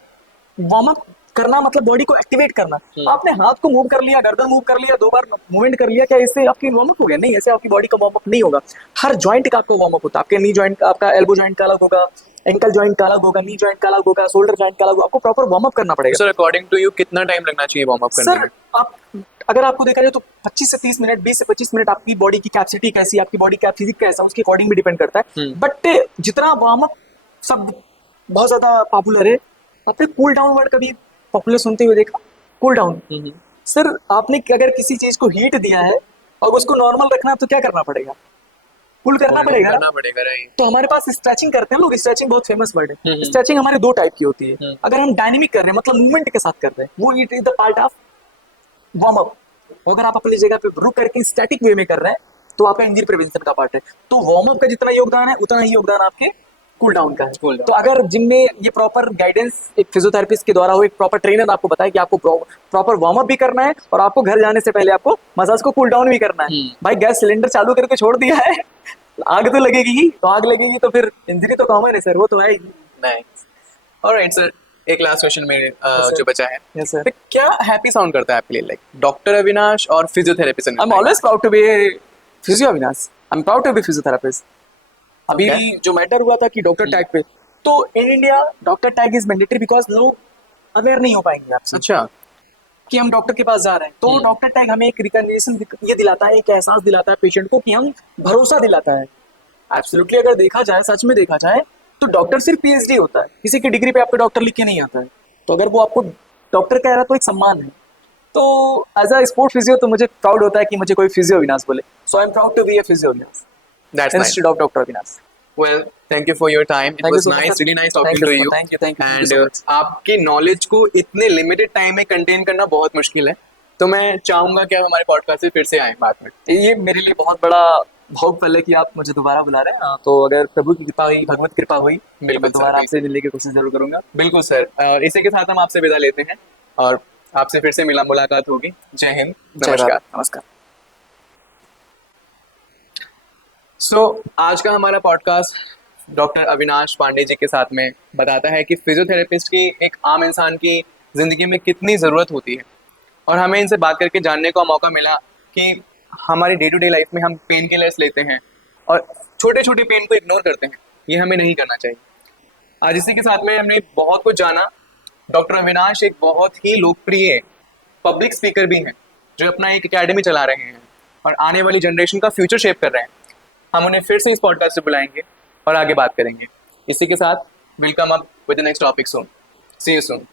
वार्म अप करना मतलब बॉडी को एक्टिवेट करना। आपने हाथ को मूव कर लिया, गर्दन मूव कर लिया, 2 बार मूवमेंट कर लिया, क्या इससे आपकी वार्म अप हो गया? नहीं, ऐसे आपकी बॉडी का वार्म अप नहीं होगा। हर जॉइंट का आपको वार्म अप होता है। आपके नी जॉइंट का, आपका एल्बो जॉइंट का अलग होगा, एंकल जॉइंट का अलग होगा, नी जॉइंट का अलग होगा, शोल्डर जॉइंट का अलग होगा। आपको प्रॉपर वार्म अप करना पड़ेगा। सर अकॉर्डिंग टू यू कितना टाइम लगना चाहिए वार्म अप करने सर में? आप अगर आपको देखा जाए तो 25 से 30 मिनट, 20 से 25 मिनट आपकी बॉडी की कैपेसिटी कैसी, आपकी बॉडी का फिजिक कैसा, उसके अकॉर्डिंग भी डिपेंड करता है। बट जितना वार्म अप सब बहुत ज्यादा पॉपुलर है, आपने कूल डाउन वर्ड कभी पॉपुलर सुनते हुए देखा? कूल डाउन सर, आपने अगर किसी चीज को हीट दिया है और उसको नॉर्मल रखना है तो क्या करना पड़ेगा? कूल करना पड़ेगा ना? राइट। तो हमारे पास स्ट्रेचिंग करते हैं लोग। स्ट्रेचिंग बहुत फेमस वर्ड है। स्ट्रेचिंग हमारे 2 टाइप की होती है। अगर हम डायनेमिक कर रहे हैं मतलब मूवमेंट के साथ कर रहे हैं, वो it is the part of warm up. अगर आप अपनी जगह पे रुक करके स्टैटिक वे में कर रहे हैं तो आपका इंजरी प्रिवेंशन का पार्ट है। तो वार्म अप का जितना योगदान है उतना ही योगदान आपके कूल डाउन का है। तो अगर जिम में ये प्रॉपर गाइडेंस एक फिजियोथेरेपिस्ट के द्वारा हो, एक प्रॉपर ट्रेनर आपको बताए कि आपको प्रॉपर वार्म अप भी करना है और आपको घर जाने से पहले आपको मसाज को कूल डाउन भी करना है। भाई गैस सिलेंडर चालू करके छोड़ दिया है, आग तो लगेगी ही। तो आग लगेगी तो फिर इंजरी तो कॉमन है सर, वो तो आएगी। नाइस। ऑलराइट सर, एक लास्ट क्वेश्चन में जो बचा है, यस सर। तो क्या हैप्पी साउंड करता है आपके लिए, लाइक डॉक्टर अविनाश और physiotherapist? I am always proud to be physio Avinash. I am proud to be physiotherapist. अभी जो मैटर हुआ था कि डॉक्टर टैग पे, तो in India doctor tag is mandatory because लोग अवेयर नहीं हो पाएंगे आपसे अच्छा। कि हम डॉक्टर के पास जा रहे हैं। तो डॉक्टर टैग हमें एक रिकग्निशन ये दिलाता है, एक एहसास दिलाता है पेशेंट को कि हम भरोसा दिलाता है। एब्सोल्युटली अगर देखा जाए, सच में देखा जाए तो डॉक्टर सिर्फ पीएचडी होता है, किसी की डिग्री पे आपको डॉक्टर लिख के नहीं आता है। तो अगर वो आपको डॉक्टर कह रहा है तो एक सम्मान है। तो एज अ स्पोर्ट फिजियो तो मुझे प्राउड होता है कि मुझे कोई फिजियो अविनाश बोले। So I am proud to be a physio Avinash instead of doctor Avinash. Well, thank you for your time. It Thank you was so much, nice, sir. really nice talking Thank you to so you. much. Thank you, thank you, thank you And so much. आपकी knowledge को इतने limited time में contain करना बहुत मुश्किल है, तो मैं चाहूंगा कि आप हमारे पॉडकास्ट से फिर से आएं बाद में। ये मेरे लिए बहुत बड़ा भावुक पल है कि आप मुझे दोबारा बुला रहे हैं। तो अगर प्रभु की कृपा हुई, भगवत कृपा हुई, बिल्कुल मैं दोबारा सर, आपसे मिलने की कोशिश जरूर करूंगा। बिल्कुल सर। और इसी के साथ हम आपसे विदा लेते हैं और आपसे फिर से मुलाकात होगी। जय हिंद, जय नमस्कार। भारत, नमस्कार। आज का हमारा पॉडकास्ट डॉक्टर अविनाश पांडे जी के साथ में बताता है कि फिजियोथेरेपिस्ट की एक आम इंसान की ज़िंदगी में कितनी ज़रूरत होती है, और हमें इनसे बात करके जानने का मौका मिला कि हमारी डे टू डे लाइफ में हम पेन किलर्स लेते हैं और छोटे छोटे पेन को इग्नोर करते हैं। ये हमें नहीं करना चाहिए। आज इसी के साथ में हमने बहुत कुछ जाना। डॉक्टर अविनाश एक बहुत ही लोकप्रिय पब्लिक स्पीकर भी हैं, जो अपना एक एकेडमी चला रहे हैं और आने वाली जनरेशन का फ्यूचर शेप कर रहे हैं। हम उन्हें फिर से इस पॉडकास्ट से बुलाएंगे और आगे बात करेंगे। इसी के साथ welcome up with the next topic soon. See you soon.